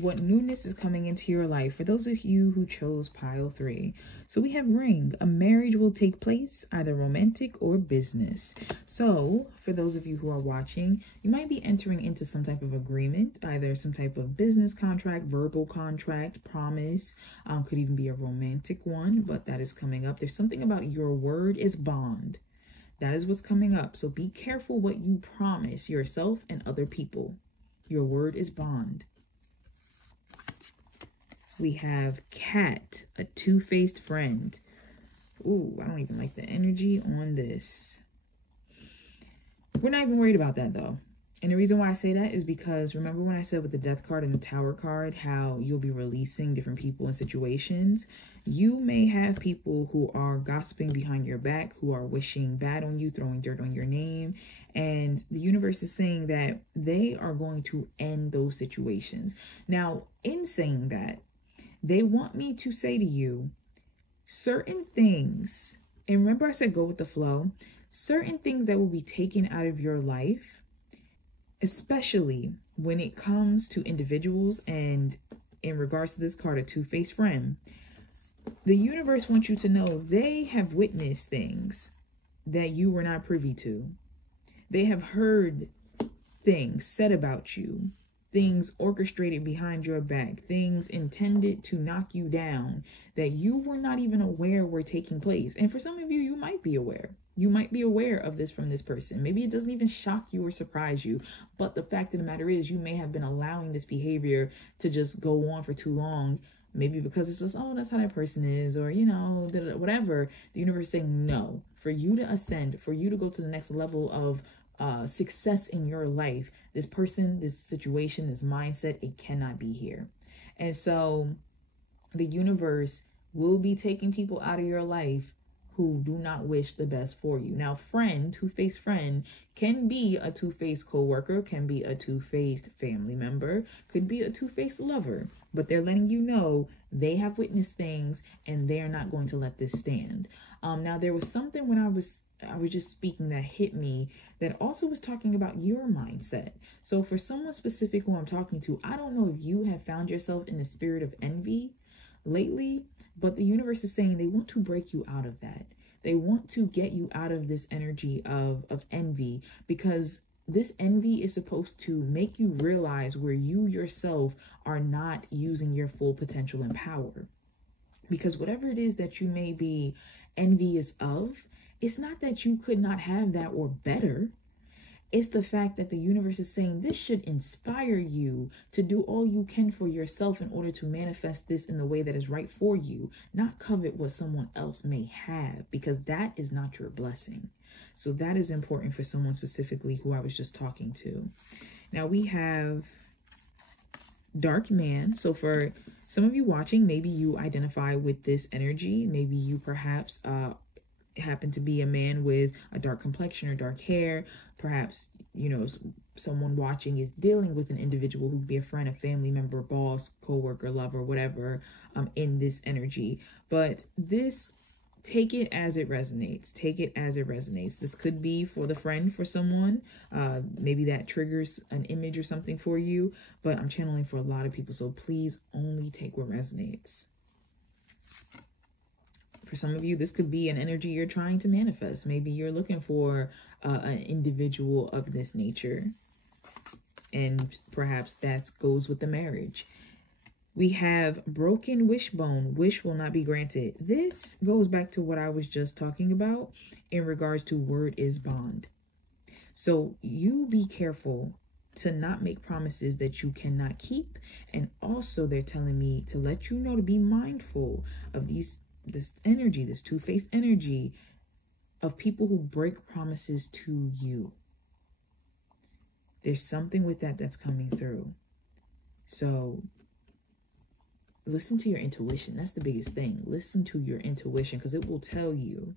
what newness is coming into your life for those of you who chose pile 3? So we have ring. A marriage will take place, either romantic or business. So for those of you who are watching, you might be entering into some type of agreement, either some type of business contract, verbal contract, promise, could even be a romantic one, but that is coming up. There's something about your word is bond. That is what's coming up. So be careful what you promise yourself and other people. Your word is bond. We have cat, a two-faced friend. Ooh, I don't even like the energy on this. We're not even worried about that though. And the reason why I say that is because remember when I said with the death card and the tower card, how you'll be releasing different people and situations. You may have people who are gossiping behind your back, who are wishing bad on you, throwing dirt on your name. And the universe is saying that they are going to end those situations. Now, in saying that, they want me to say to you, certain things, and remember I said go with the flow, certain things that will be taken out of your life, especially when it comes to individuals and in regards to this card, a two-faced friend, the universe wants you to know they have witnessed things that you were not privy to. They have heard things said about you, things orchestrated behind your back, things intended to knock you down that you were not even aware were taking place. And for some of you, you might be aware. You might be aware of this from this person. Maybe it doesn't even shock you or surprise you. But the fact of the matter is, you may have been allowing this behavior to just go on for too long. Maybe because it's just, oh, that's how that person is, or, you know, whatever. The universe is saying no. For you to ascend, for you to go to the next level of success in your life, this person, this situation, this mindset, it cannot be here. And so the universe will be taking people out of your life who do not wish the best for you. Now, friend, two-faced friend, can be a two-faced co-worker, can be a two-faced family member, could be a two-faced lover, but they're letting you know they have witnessed things and they're not going to let this stand. Now, there was something when I was just speaking that hit me that also was talking about your mindset. So for someone specific who I'm talking to, I don't know if you have found yourself in the spirit of envy lately, but the universe is saying they want to break you out of that. They want to get you out of this energy of envy, because this envy is supposed to make you realize where you yourself are not using your full potential and power. Because whatever it is that you may be envious of, it's not that you could not have that or better. It's the fact that the universe is saying this should inspire you to do all you can for yourself in order to manifest this in the way that is right for you, not covet what someone else may have, because that is not your blessing. So that is important for someone specifically who I was just talking to. Now we have Dark Man. So for some of you watching, maybe you identify with this energy. Maybe you perhaps happen to be a man with a dark complexion or dark hair. Perhaps, you know, someone watching is dealing with an individual who could be a friend, a family member, boss, co-worker, lover, whatever, in this energy. But this, take it as it resonates. Take it as it resonates. This could be for the friend, for someone. Maybe that triggers an image or something for you. But I'm channeling for a lot of people, so please only take what resonates. For some of you, this could be an energy you're trying to manifest. Maybe you're looking for an individual of this nature. And perhaps that goes with the marriage. We have broken wishbone. Wish will not be granted. This goes back to what I was just talking about in regards to word is bond. So you be careful to not make promises that you cannot keep. And also they're telling me to let you know to be mindful of this energy, this two-faced energy of people who break promises to you. There's something with that that's coming through. So listen to your intuition. That's the biggest thing. Listen to your intuition, because it will tell you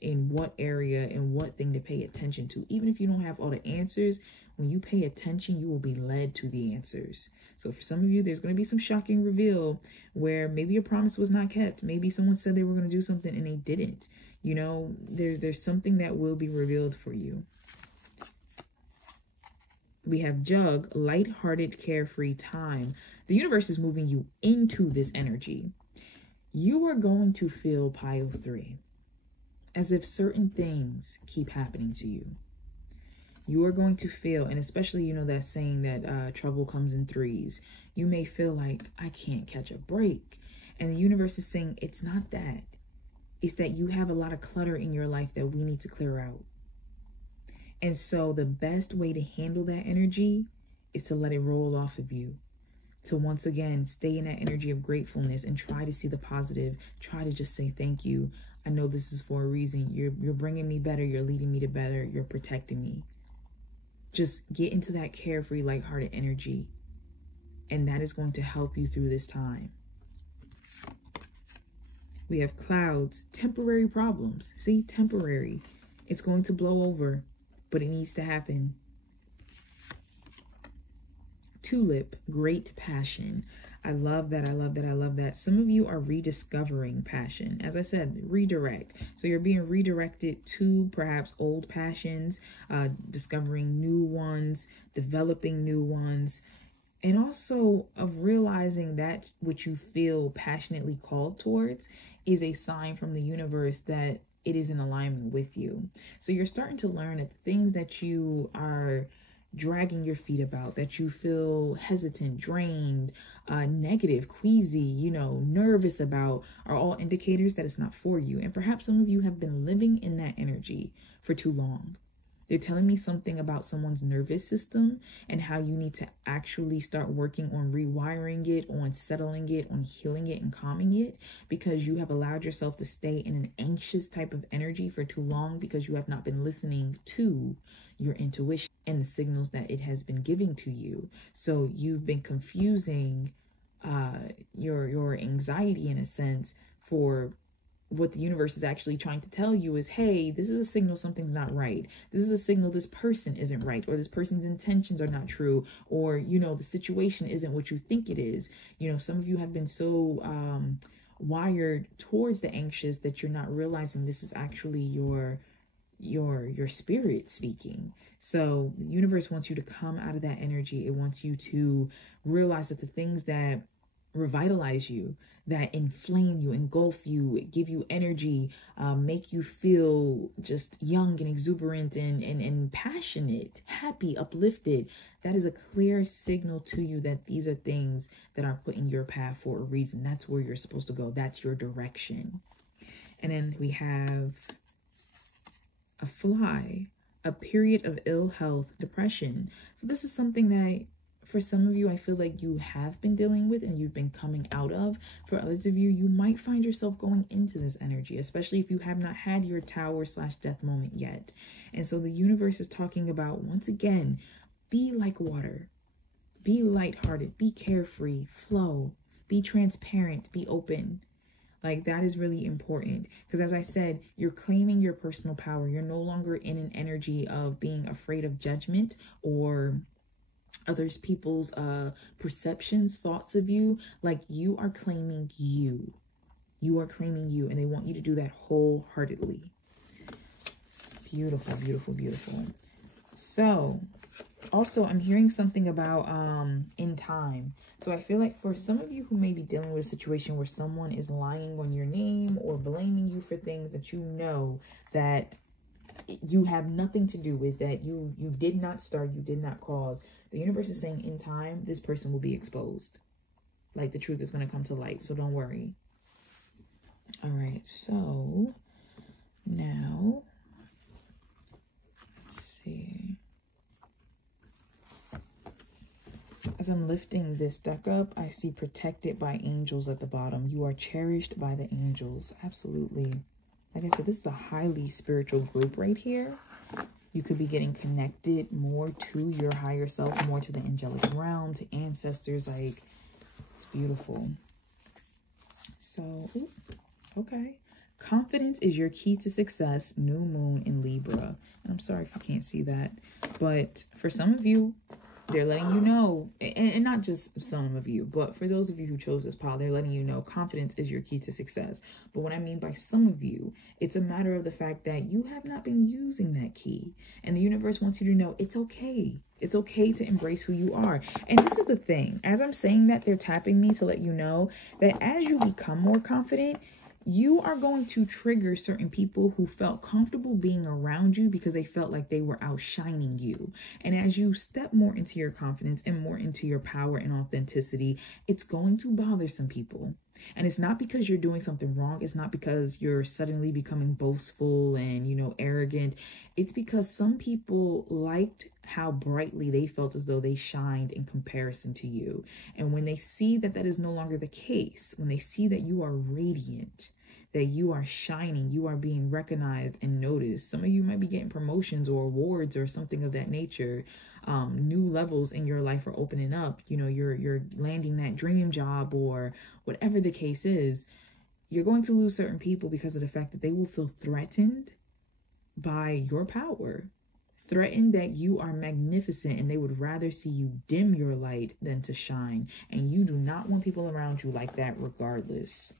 in what area and what thing to pay attention to. Even if you don't have all the answers, when you pay attention, you will be led to the answers. So for some of you, there's going to be some shocking reveal where maybe your promise was not kept. Maybe someone said they were going to do something and they didn't. You know, there's something that will be revealed for you. We have Jug, lighthearted, carefree time. The universe is moving you into this energy. You are going to feel pile 3, as if certain things keep happening to you. You are going to feel, and especially, you know, that saying that trouble comes in threes. You may feel like, I can't catch a break. And the universe is saying, it's not that. It's that you have a lot of clutter in your life that we need to clear out. And so the best way to handle that energy is to let it roll off of you. To once again, stay in that energy of gratefulness and try to see the positive. Try to just say, thank you. I know this is for a reason. You're bringing me better. You're leading me to better. You're protecting me. Just get into that carefree, lighthearted energy. And that is going to help you through this time. We have clouds, temporary problems. See, temporary. It's going to blow over, but it needs to happen. Tulip, great passion. I love that. I love that. I love that. Some of you are rediscovering passion. As I said, redirect. So you're being redirected to perhaps old passions, discovering new ones, developing new ones, and also of realizing that which you feel passionately called towards is a sign from the universe that it is in alignment with you. So you're starting to learn that the things that you are dragging your feet about, that you feel hesitant, drained, negative, queasy, you know, nervous about, are all indicators that it's not for you. And perhaps some of you have been living in that energy for too long. They're telling me something about someone's nervous system and how you need to actually start working on rewiring it, on settling it, on healing it and calming it, because you have allowed yourself to stay in an anxious type of energy for too long because you have not been listening to your intuition and the signals that it has been giving to you. So you've been confusing your anxiety, in a sense, for what the universe is actually trying to tell you is, hey, this is a signal something's not right. This is a signal this person isn't right, or this person's intentions are not true, or, you know, the situation isn't what you think it is. You know, some of you have been so wired towards the anxious that you're not realizing this is actually your spirit speaking. So the universe wants you to come out of that energy. It wants you to realize that the things that revitalize you, that inflame you, engulf you, give you energy, make you feel just young and exuberant and passionate, happy, uplifted, that is a clear signal to you that these are things that are put in your path for a reason. That's where you're supposed to go. That's your direction. And then we have a fly, a period of ill health, depression. So this is something that for some of you, I feel like you have been dealing with and you've been coming out of. For others of you, you might find yourself going into this energy, especially if you have not had your tower/death moment yet. And so the universe is talking about, once again, be like water, be lighthearted, be carefree, flow, be transparent, be open. Like, that is really important, because as I said, you're claiming your personal power. You're no longer in an energy of being afraid of judgment or others people's perceptions, thoughts of you. Like, you are claiming you. You are claiming you, and they want you to do that wholeheartedly. Beautiful, beautiful, beautiful. So also, I'm hearing something about in time. So I feel like for some of you who may be dealing with a situation where someone is lying on your name or blaming you for things that you know that you have nothing to do with, that you did not start, you did not cause, the universe is saying in time, this person will be exposed. Like, the truth is going to come to light. So don't worry. All right. So now, let's see. As I'm lifting this deck up, I see protected by angels at the bottom. You are cherished by the angels. Absolutely. Like I said, this is a highly spiritual group right here. You could be getting connected more to your higher self, more to the angelic realm, to ancestors. Like, it's beautiful. So, ooh, okay. Confidence is your key to success. New moon in Libra. And I'm sorry if you can't see that, but for some of you, they're letting you know, and not just some of you, but for those of you who chose this pile, they're letting you know confidence is your key to success. But what I mean by some of you, it's a matter of the fact that you have not been using that key. And the universe wants you to know it's okay. It's okay to embrace who you are. And this is the thing. As I'm saying that, they're tapping me to let you know that as you become more confident, you are going to trigger certain people who felt comfortable being around you because they felt like they were outshining you. And as you step more into your confidence and more into your power and authenticity, it's going to bother some people. And it's not because you're doing something wrong. It's not because you're suddenly becoming boastful and, you know, arrogant. It's because some people liked how brightly they felt as though they shined in comparison to you. And when they see that that is no longer the case, when they see that you are radiant, that you are shining, you are being recognized and noticed. Some of you might be getting promotions or awards or something of that nature. New levels in your life are opening up. You know, you're landing that dream job or whatever the case is. You're going to lose certain people because of the fact that they will feel threatened by your power. Threatened that you are magnificent, and they would rather see you dim your light than to shine. And you do not want people around you like that regardless.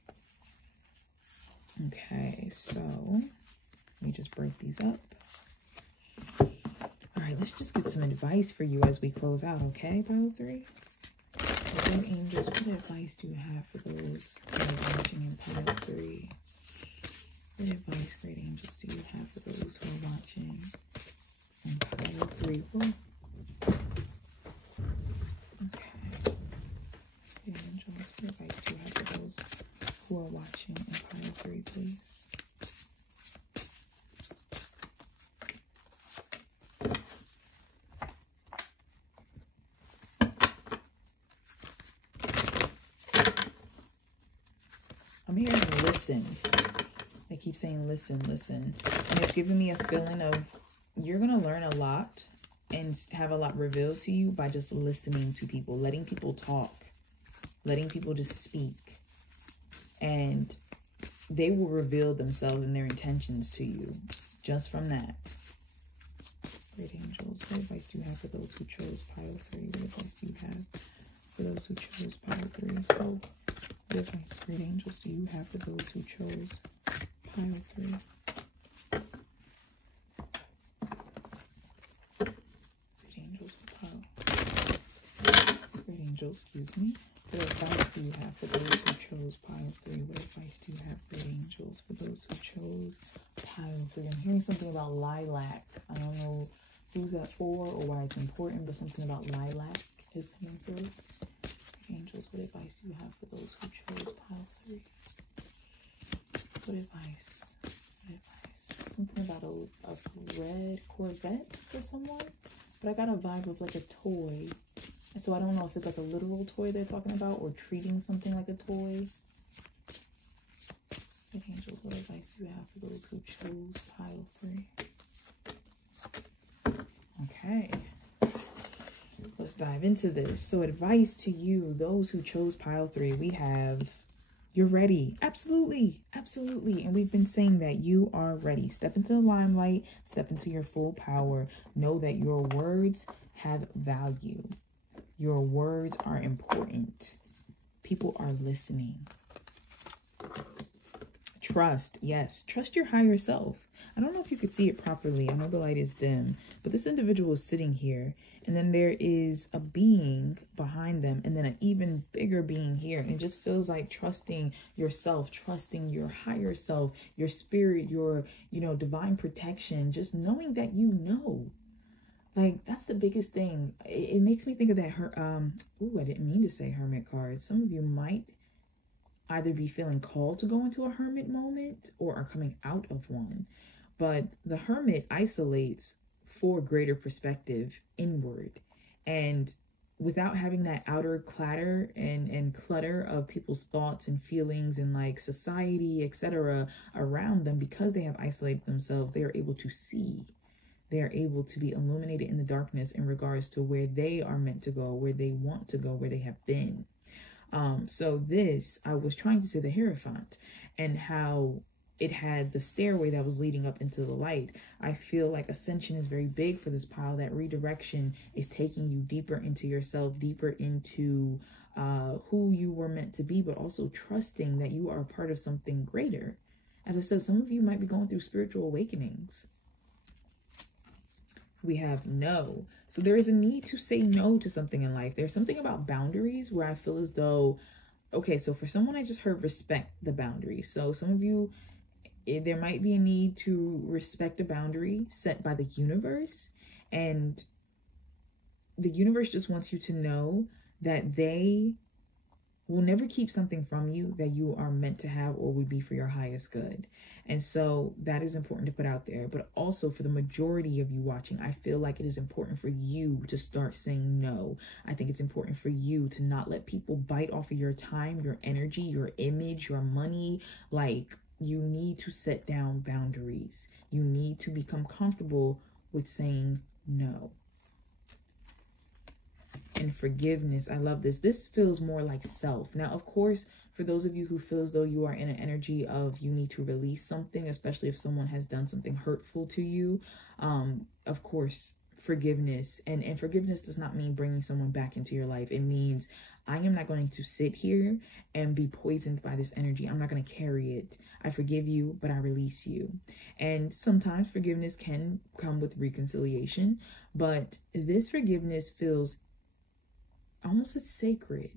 Okay, so let me just break these up. All right, let's just get some advice for you as we close out, okay, pile 3? Good angels, what advice do you have for those who are watching in pile 3? What advice, great angels, do you have for those who are watching in pile 3? Whoa. listen. They keep saying, listen, listen. And it's giving me a feeling of you're going to learn a lot and have a lot revealed to you by just listening to people, letting people talk, letting people just speak. And they will reveal themselves and their intentions to you just from that. Great angels, what advice do you have for those who chose pile 3? What advice do you have for those who chose pile 3? So, what advice, great angels, do you have for those who chose pile 3? Great angels for pile. Great angels, excuse me. What advice do you have for those who chose pile 3? What advice do you have, great angels, for those who chose pile 3? I'm hearing something about lilac. I don't know who's that for or why it's important, but something about lilac is coming through. Great angels, what advice do you have for those who chose pile 3? What advice? What advice? Something about a red Corvette for someone, but I got a vibe of like a toy. So I don't know if it's like a literal toy they're talking about or treating something like a toy. Great angels, what advice do you have for those who chose pile 3? Okay, let's dive into this. So advice to you, those who chose pile 3, we have, you're ready. Absolutely, absolutely. And we've been saying that you are ready. Step into the limelight, step into your full power. Know that your words have value. Your words are important. People are listening. Trust, yes. Trust your higher self. I don't know if you could see it properly. I know the light is dim, but this individual is sitting here, and then there is a being behind them, and then an even bigger being here. And it just feels like trusting yourself, trusting your higher self, your spirit, your, divine protection, just knowing that you know. Like, that's the biggest thing. It makes me think of that, I didn't mean to say hermit card. Some of you might either be feeling called to go into a hermit moment or are coming out of one. But the hermit isolates for greater perspective inward. And without having that outer clatter and clutter of people's thoughts and feelings and like society, etc. around them, because they have isolated themselves, they are able to see. They are able to be illuminated in the darkness in regards to where they are meant to go, where they want to go, where they have been. So this, I was trying to say the Hierophant and how it had the stairway that was leading up into the light. I feel like ascension is very big for this pile. That redirection is taking you deeper into yourself, deeper into who you were meant to be, but also trusting that you are a part of something greater. As I said, some of you might be going through spiritual awakenings. We have no. So there is a need to say no to something in life. There's something about boundaries where I feel as though, okay, so for someone, I just heard respect the boundaries. So some of you, there might be a need to respect a boundary set by the universe. And the universe just wants you to know that they will never keep something from you that you are meant to have or would be for your highest good. And so that is important to put out there. But also for the majority of you watching, I feel like it is important for you to start saying no. I think it's important for you to not let people bite off of your time, your energy, your image, your money. Like, you need to set down boundaries. You need to become comfortable with saying no. And forgiveness, I love this. This feels more like self. Now, of course, for those of you who feel as though you are in an energy of you need to release something, especially if someone has done something hurtful to you, of course, forgiveness. And forgiveness does not mean bringing someone back into your life. It means I am not going to sit here and be poisoned by this energy. I'm not going to carry it. I forgive you, but I release you. And sometimes forgiveness can come with reconciliation, but this forgiveness feels almost as sacred.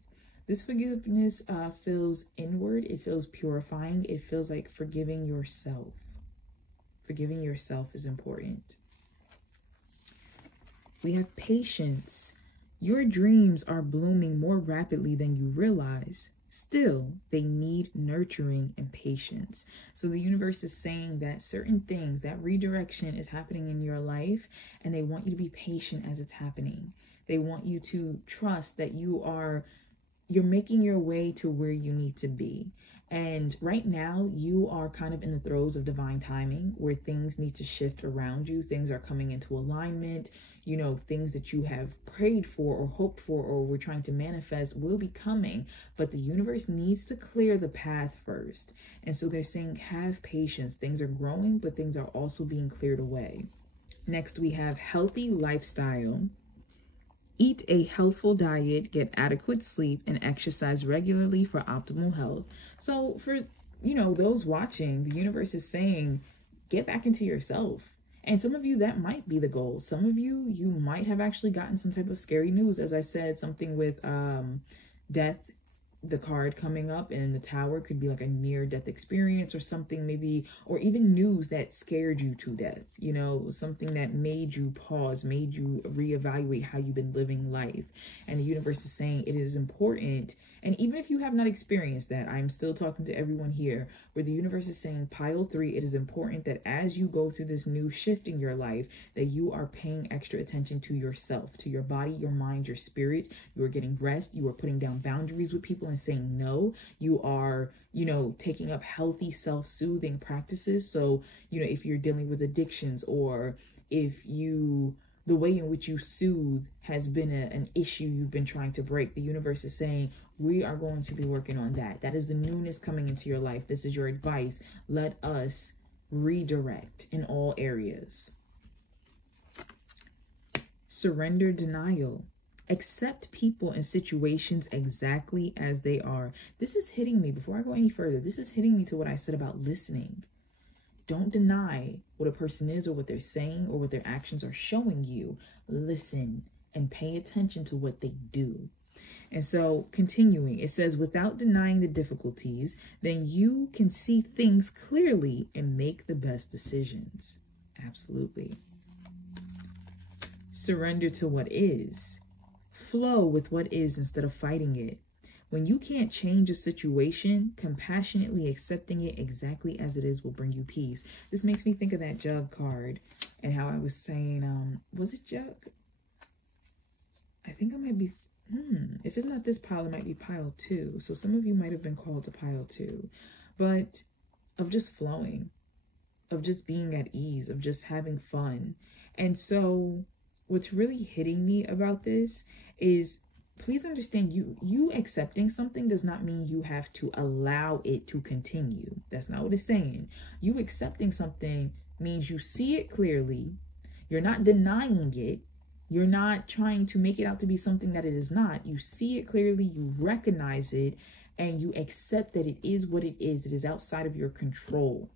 This forgiveness feels inward. It feels purifying. It feels like forgiving yourself. Forgiving yourself is important. We have patience. Your dreams are blooming more rapidly than you realize. Still, they need nurturing and patience. So the universe is saying that certain things, that redirection is happening in your life, and they want you to be patient as it's happening. They want you to trust that you are you're making your way to where you need to be. And right now, you are kind of in the throes of divine timing where things need to shift around you. Things are coming into alignment. You know, things that you have prayed for or hoped for or were trying to manifest will be coming. But the universe needs to clear the path first. And so they're saying, have patience. Things are growing, but things are also being cleared away. Next, we have healthy lifestyle. Eat a healthful diet, get adequate sleep, and exercise regularly for optimal health. So for, you know, those watching, the universe is saying, get back into yourself. And some of you, that might be the goal. Some of you, you might have actually gotten some type of scary news. As I said, something with death, the card coming up in the Tower could be like a near-death experience or something maybe, or even news that scared you to death, you know, something that made you pause, made you reevaluate how you've been living life. And the universe is saying it is important. And even if you have not experienced that, I'm still talking to everyone here, where the universe is saying, pile 3, it is important that as you go through this new shift in your life, that you are paying extra attention to yourself, to your body, your mind, your spirit. You are getting rest. You are putting down boundaries with people and saying no. You are, you know, taking up healthy self-soothing practices. So, you know, if you're dealing with addictions, or if you, the way in which you soothe has been an issue you've been trying to break, the universe is saying, we are going to be working on that. That is the newness coming into your life. This is your advice. Let us redirect in all areas. Surrender denial. Accept people and situations exactly as they are. This is hitting me. Before I go any further, this is hitting me to what I said about listening. Don't deny what a person is or what they're saying or what their actions are showing you. Listen and pay attention to what they do. And so continuing, it says, without denying the difficulties, then you can see things clearly and make the best decisions. Absolutely. Surrender to what is. Flow with what is instead of fighting it. When you can't change a situation, compassionately accepting it exactly as it is will bring you peace. This makes me think of that jug card and how I was saying, was it jug? I think I might be, if it's not this pile, it might be pile 2. So some of you might have been called to pile 2, but of just flowing, of just being at ease, of just having fun. And so what's really hitting me about this is, please understand, you accepting something does not mean you have to allow it to continue. That's not what it's saying. You accepting something means you see it clearly. You're not denying it. You're not trying to make it out to be something that it is not. You see it clearly, you recognize it, and you accept that it is what it is. It is outside of your control.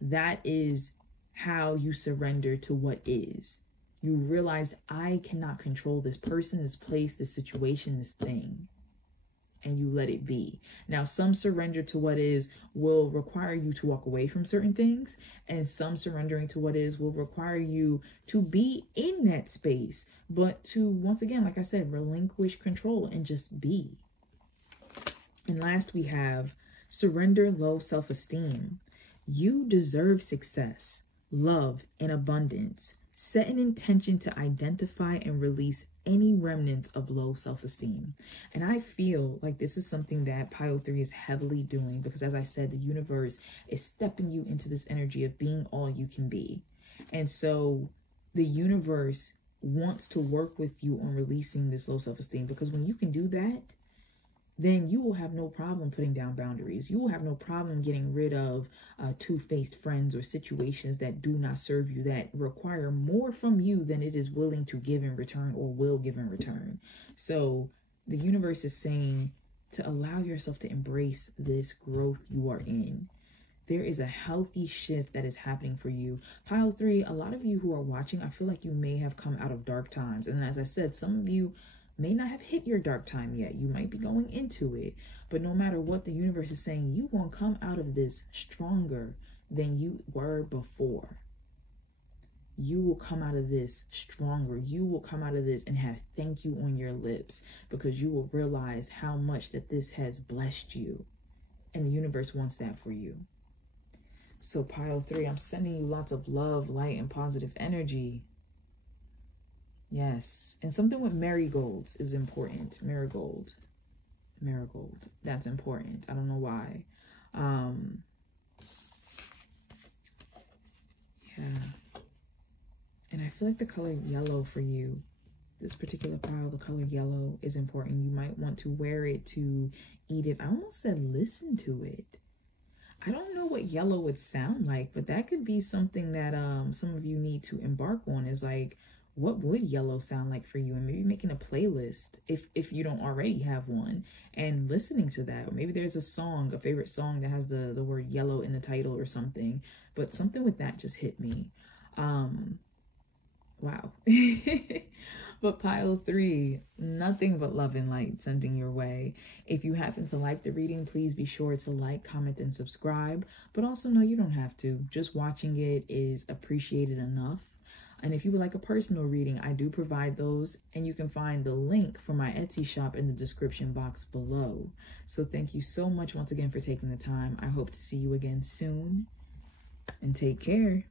That is how you surrender to what is. You realize, I cannot control this person, this place, this situation, this thing. And you let it be. Now, some surrender to what is will require you to walk away from certain things. And some surrendering to what is will require you to be in that space. But to, once again, like I said, relinquish control and just be. And last, we have surrender low self-esteem. You deserve success, love, and abundance. Set an intention to identify and release any remnants of low self-esteem. And I feel like this is something that pile 3 is heavily doing, because as I said, the universe is stepping you into this energy of being all you can be. And so the universe wants to work with you on releasing this low self-esteem, because when you can do that, then you will have no problem putting down boundaries. You will have no problem getting rid of two-faced friends or situations that do not serve you, that require more from you than it is willing to give in return or will give in return. So the universe is saying to allow yourself to embrace this growth you are in. There is a healthy shift that is happening for you. Pile 3, a lot of you who are watching, I feel like you may have come out of dark times. And as I said, some of you may not have hit your dark time yet. You might be going into it. But no matter what, the universe is saying, you won't come out of this stronger than you were before. You will come out of this stronger. You will come out of this and have thank you on your lips, because you will realize how much that this has blessed you. And the universe wants that for you. So pile 3, I'm sending you lots of love, light, and positive energy. Yes. And something with marigolds is important. Marigold. marigold. That's important. I don't know why. Yeah. And I feel like the color yellow for you, this particular pile, the color yellow is important. You might want to wear it to eat it. I almost said listen to it. I don't know what yellow would sound like, but that could be something that some of you need to embark on, is like, what would yellow sound like for you? And maybe making a playlist if you don't already have one, and listening to that. Or maybe there's a song, a favorite song that has the word yellow in the title or something. But something with that just hit me. Wow. But pile 3, nothing but love and light sending your way. If you happen to like the reading, please be sure to like, comment, and subscribe. But also, no, you don't have to. Just watching it is appreciated enough. And if you would like a personal reading, I do provide those. And you can find the link for my Etsy shop in the description box below. So thank you so much once again for taking the time. I hope to see you again soon. And take care.